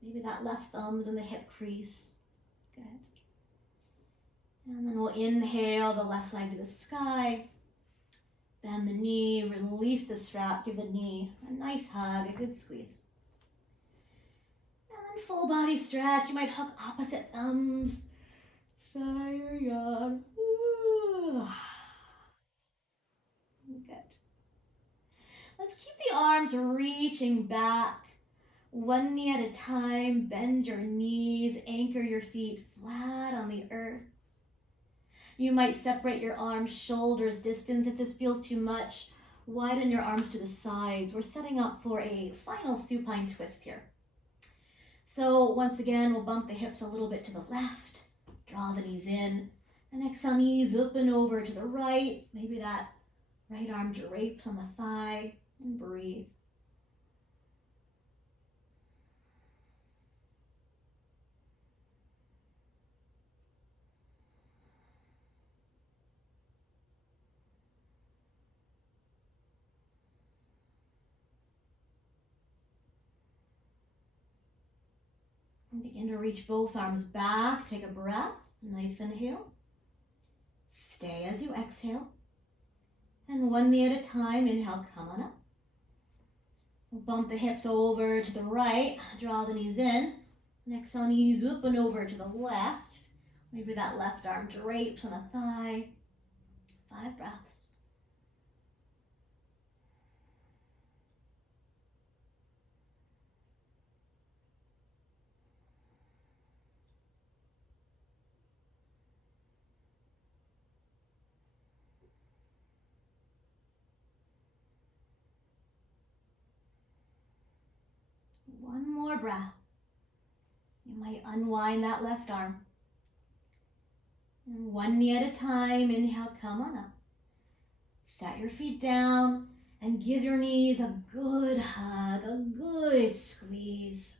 Maybe that left thumb's in the hip crease. Good. And then we'll inhale the left leg to the sky. Bend the knee, release the strap, give the knee a nice hug, a good squeeze. And then full body stretch. You might hook opposite thumbs. Sigh or yawn. Good. Let's keep the arms reaching back. One knee at a time. Bend your knees. Anchor your feet flat on the earth. You might separate your arms shoulders distance. If this feels too much, widen your arms to the sides. We're setting up for a final supine twist here. So once again, we'll bump the hips a little bit to the left. Draw the knees in. And exhale, knees up and over to the right. Maybe that right arm drapes on the thigh. And breathe. And begin to reach both arms back. Take a breath. Nice inhale. Stay as you exhale. And one knee at a time. Inhale, come on up. We'll bump the hips over to the right. Draw the knees in. And exhale, knees up and over to the left. Maybe that left arm drapes on the thigh. 5 breaths. One more breath. You might unwind that left arm. And one knee at a time, inhale, come on up. Set your feet down. And give your knees a good hug, a good squeeze.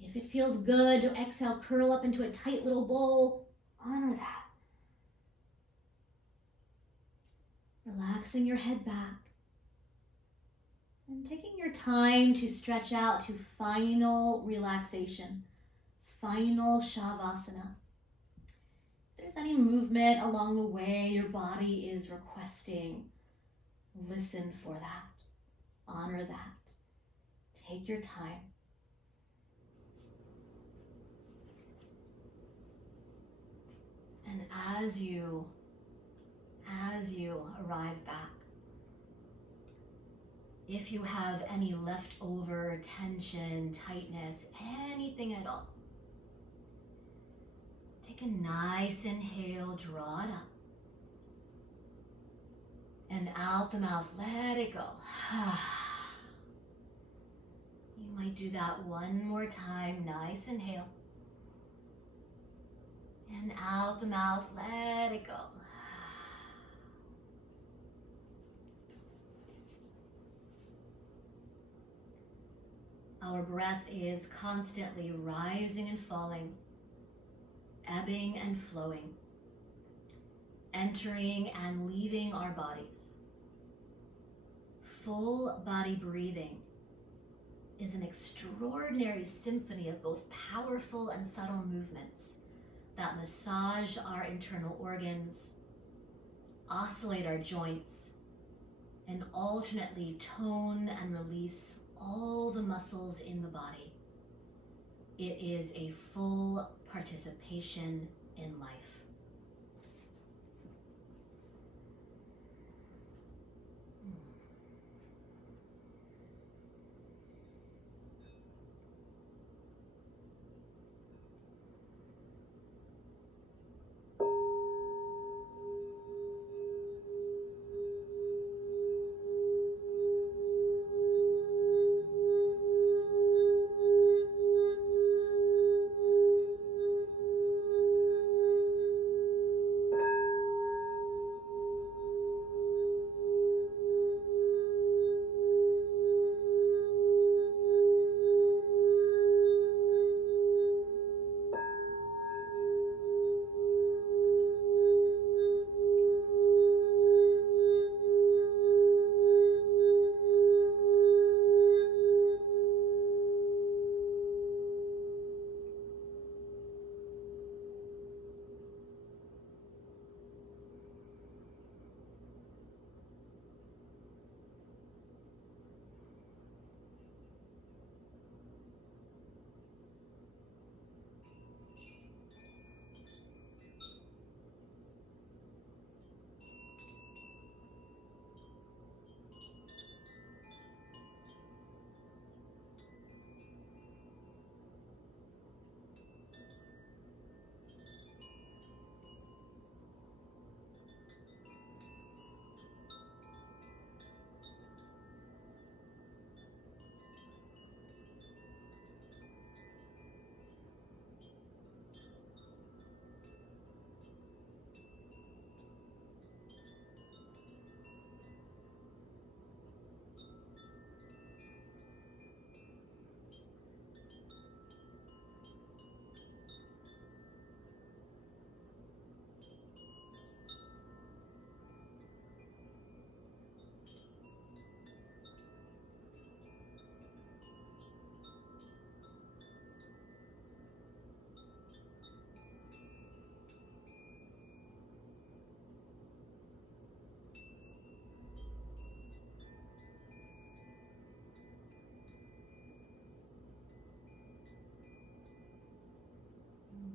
If it feels good to exhale, curl up into a tight little ball. Honor that. Relaxing your head back. And taking your time to stretch out to final relaxation, final Shavasana. If there's any movement along the way your body is requesting, listen for that. Honor that. Take your time. And as you arrive back, if you have any leftover tension, tightness, anything at all, take a nice inhale, draw it up. And out the mouth, let it go. You might do that one more time. Nice inhale. And out the mouth, let it go. Our breath is constantly rising and falling, ebbing and flowing, entering and leaving our bodies. Full body breathing is an extraordinary symphony of both powerful and subtle movements that massage our internal organs, oscillate our joints, and alternately tone and release all the muscles in the body. It is a full participation in life.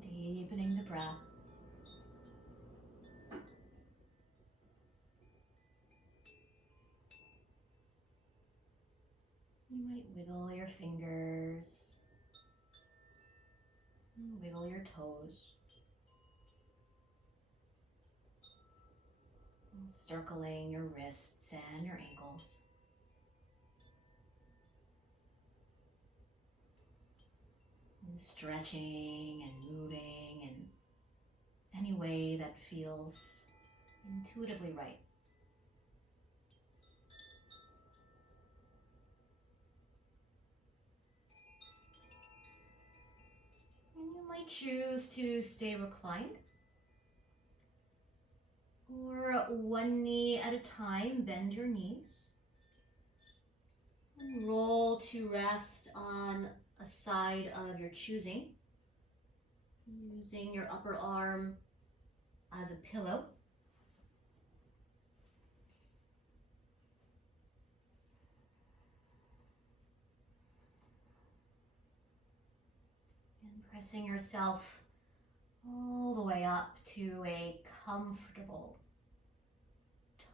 Deepening the breath. You might wiggle your fingers, wiggle your toes, circling your wrists and your ankles. And stretching and moving in any way that feels intuitively right. might choose to stay reclined, or one knee at a time, bend your knees. And roll to rest on a side of your choosing, using your upper arm as a pillow. And pressing yourself all the way up to a comfortable,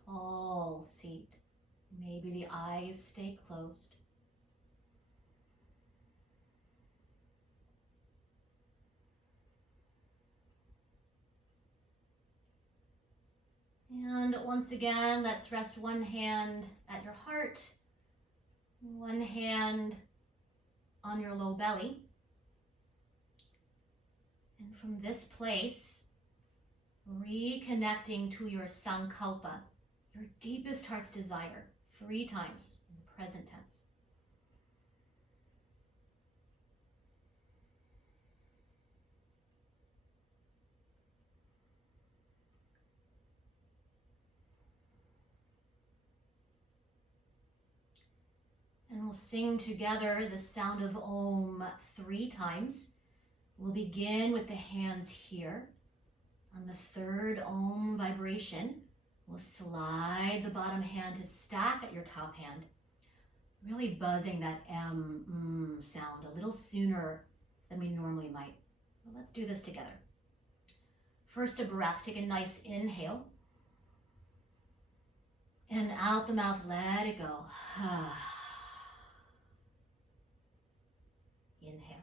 tall seat. Maybe the eyes stay closed. And once again, let's rest one hand at your heart, one hand on your low belly. And from this place, reconnecting to your sankalpa, your deepest heart's desire, 3 times in the present tense. And we'll sing together the sound of Om 3 times. We'll begin with the hands here. On the 3rd Om vibration, we'll slide the bottom hand to stack at your top hand, really buzzing that M sound a little sooner than we normally might. Well, let's do this together. First, a breath. Take a nice inhale. And out the mouth, let it go. Inhale.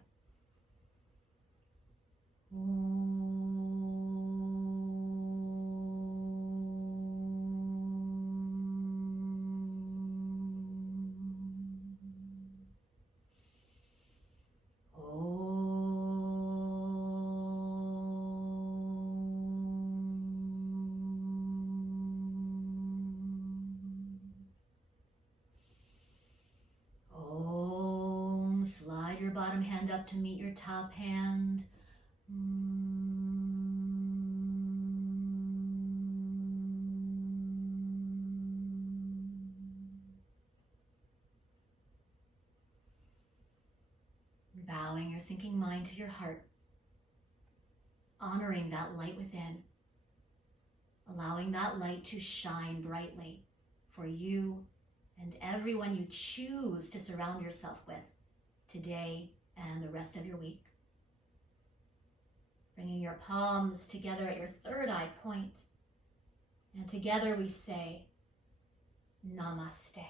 Slide your bottom hand up to meet your top hand. Bowing your thinking mind to your heart, honoring that light within, allowing that light to shine brightly for you and everyone you choose to surround yourself with today and the rest of your week. Bringing your palms together at your 3rd eye point, and together we say, Namaste.